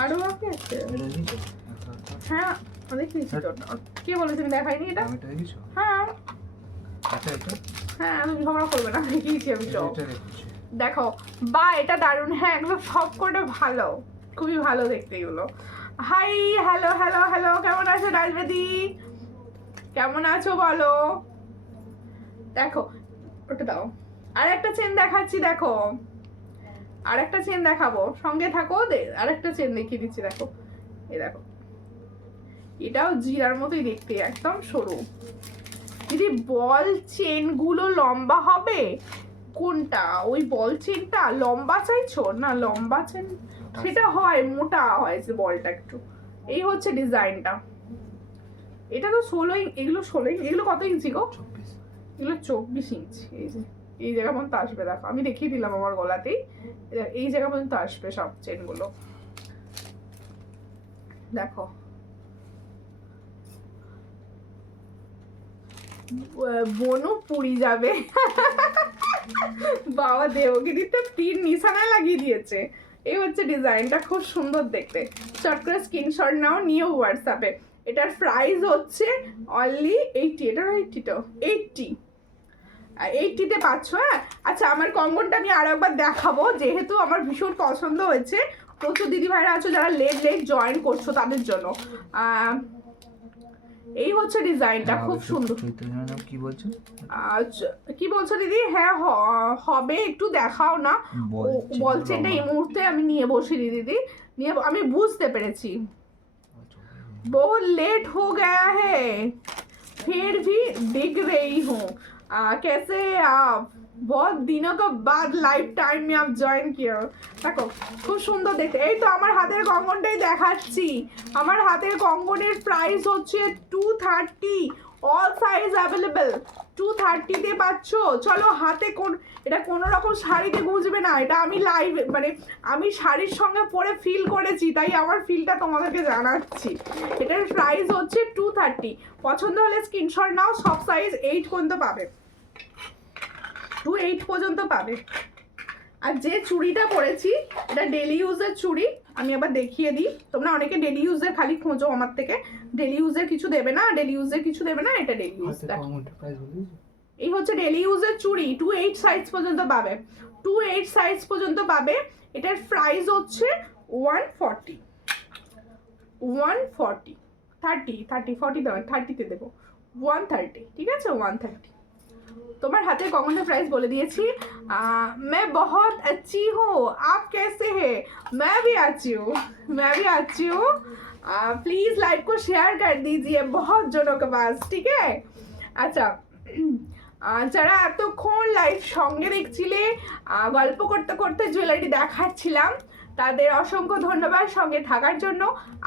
আরো বাকি আছে? হ্যাঁ দেখিয়েছি তো। কে বলেছে আমি দেখাইনি এটা? হ্যাঁ হ্যাঁ, আমি ঝগড়া করবে না, দেখিয়েছি আমি সব। দেখো বা এটা দারুণ, হ্যাঁ এগুলো সব কটা ভালো, খুবই ভালো দেখতে এগুলো। হাই হ্যালো হ্যালো হ্যালো, কেমন আছো রাজবেদি, কেমন আছো বলো। দেখো ওটা দাও, আর একটা চেন দেখাচ্ছি। দেখো আর একটা চেন দেখাবো, সঙ্গে থাকো, আর একটা চেন দেখিয়ে দিচ্ছি। দেখো এই দেখো, এটাও জিরার মতোই দেখতে, একদম সরু। দিদি বল চেন গুলো লম্বা হবে কোনটা? ওই বল চেনটা লম্বা চাইছো না? লম্বা চেন সেটা হয়, মোটা হয় যে বলটা একটু। এই হচ্ছে ডিজাইনটা, এটা তো 16, এগুলো 16, এগুলো কত ইঞ্চি গো? এগুলো 24 ইঞ্চি। এই যে এই জায়গা পর্যন্ত আসবে, দেখো আমি দেখিয়ে দিলাম আমার গলাতেই, এই জায়গা পর্যন্ত আসবে সব চেনগুলো। দেখো বনু পুরি যাবে বাবা, দেবগিরিতে তীর নিশানা লাগিয়ে দিয়েছে। এই হচ্ছে ডিজাইনটা, খুব সুন্দর দেখতে। চট করে স্ক্রিনশট নাও, নিয়ে হোয়াটসঅ্যাপে। এটার প্রাইস হচ্ছে অনলি 80। এটার 80 তো 80তে পাচ্ছ। হ্যাঁ আচ্ছা আমার কঙ্গনটা আমি আর একবার দেখাবো, যেহেতু আমার ভীষণ পছন্দ হয়েছে। প্রচুর দিদি ভাইরা আছো যারা লেট জয়েন করছো তাদের জন্য। এই হচ্ছে ডিজাইনটা, খুব সুন্দর। কি বলছো? আচ্ছা কি বলছো দিদি? হ্যাঁ হবে, একটু দেখাও না। বলছে এটা এই মুহূর্তে আমি নিয়ে বসিনি দিদি, নিয়ে আমি বুঝতে পেরেছি। बहुत लेट हो गया है फिर भी दिख रही हूँ। कैसे आप? बहुत दिनों के बाद लाइफ टाइम में आप জয়েন किया। দেখো খুব সুন্দর দেখতে। এই তো আমার হাতের কঙ্গনটাই দেখাচ্ছি। আমার হাতের কঙ্গনের প্রাইস হচ্ছে 230, অল সাইজ অ্যাভেলেবেল। 230-তে পাচ্ছ। চলো হাতে এটা কোনো রকম শাড়িতে গুঁজবে না, এটা আমি লাইভ মানে আমি শাড়ির সঙ্গে পরে ফিল করেছি, তাই আমার ফিলটা তোমাদেরকে জানাচ্ছি। এটার প্রাইস হচ্ছে 230। পছন্দ হলে স্ক্রিনশট নাও, সব সাইজ 8 পর্যন্ত পাবে, 28 পর্যন্ত পাবে। আর যে চুড়িটা পরেছি এটা ডেলি ইউজের চুড়ি, আমি আবার দেখিয়ে দিই। তোমরা অনেকে ডেলি ইউজের খালি খোঁজো আমার থেকে, ডেলি ইউজের কিছু দেবে না, ডেলি ইউজের কিছু দেবে না, এটা ডেলি ইউজ। এই হচ্ছে ডেলি ইউজের চুড়ি, 28 সাইজ পর্যন্ত পাবে, 28 সাইজ পর্যন্ত পাবে। এটার প্রাইস হচ্ছে 140, 30 40 দেবেন, 30-তে দেবো 130। ঠিক আছে 130, তোমার হাতে কঙ্গনের প্রাইস বলে দিয়েছি। मैं बहुत अच्छी हूँ, आप कैसे हैं? मैं भी अच्छी हूँ। प्लीज़ लाइव को शेयर कर दीजिए बहुत जनों के पास, ठीक है? আচ্ছা, যারা এতক্ষণ লাইভ সঙ্গে দেখছিলে, গল্প করতে করতে জুয়েলারি দেখাচ্ছিলাম, তাদের অসংখ্য ধন্যবাদ সঙ্গে থাকার জন্য।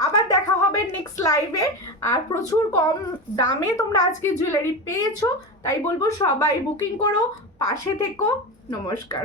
আবার দেখা হবে নেক্সট লাইভে। আর প্রচুর কম দামে তোমরা আজকে জুয়েলারি পেয়েছো, তাই বলবো সবাই বুকিং করো, পাশে থেকো। নমস্কার।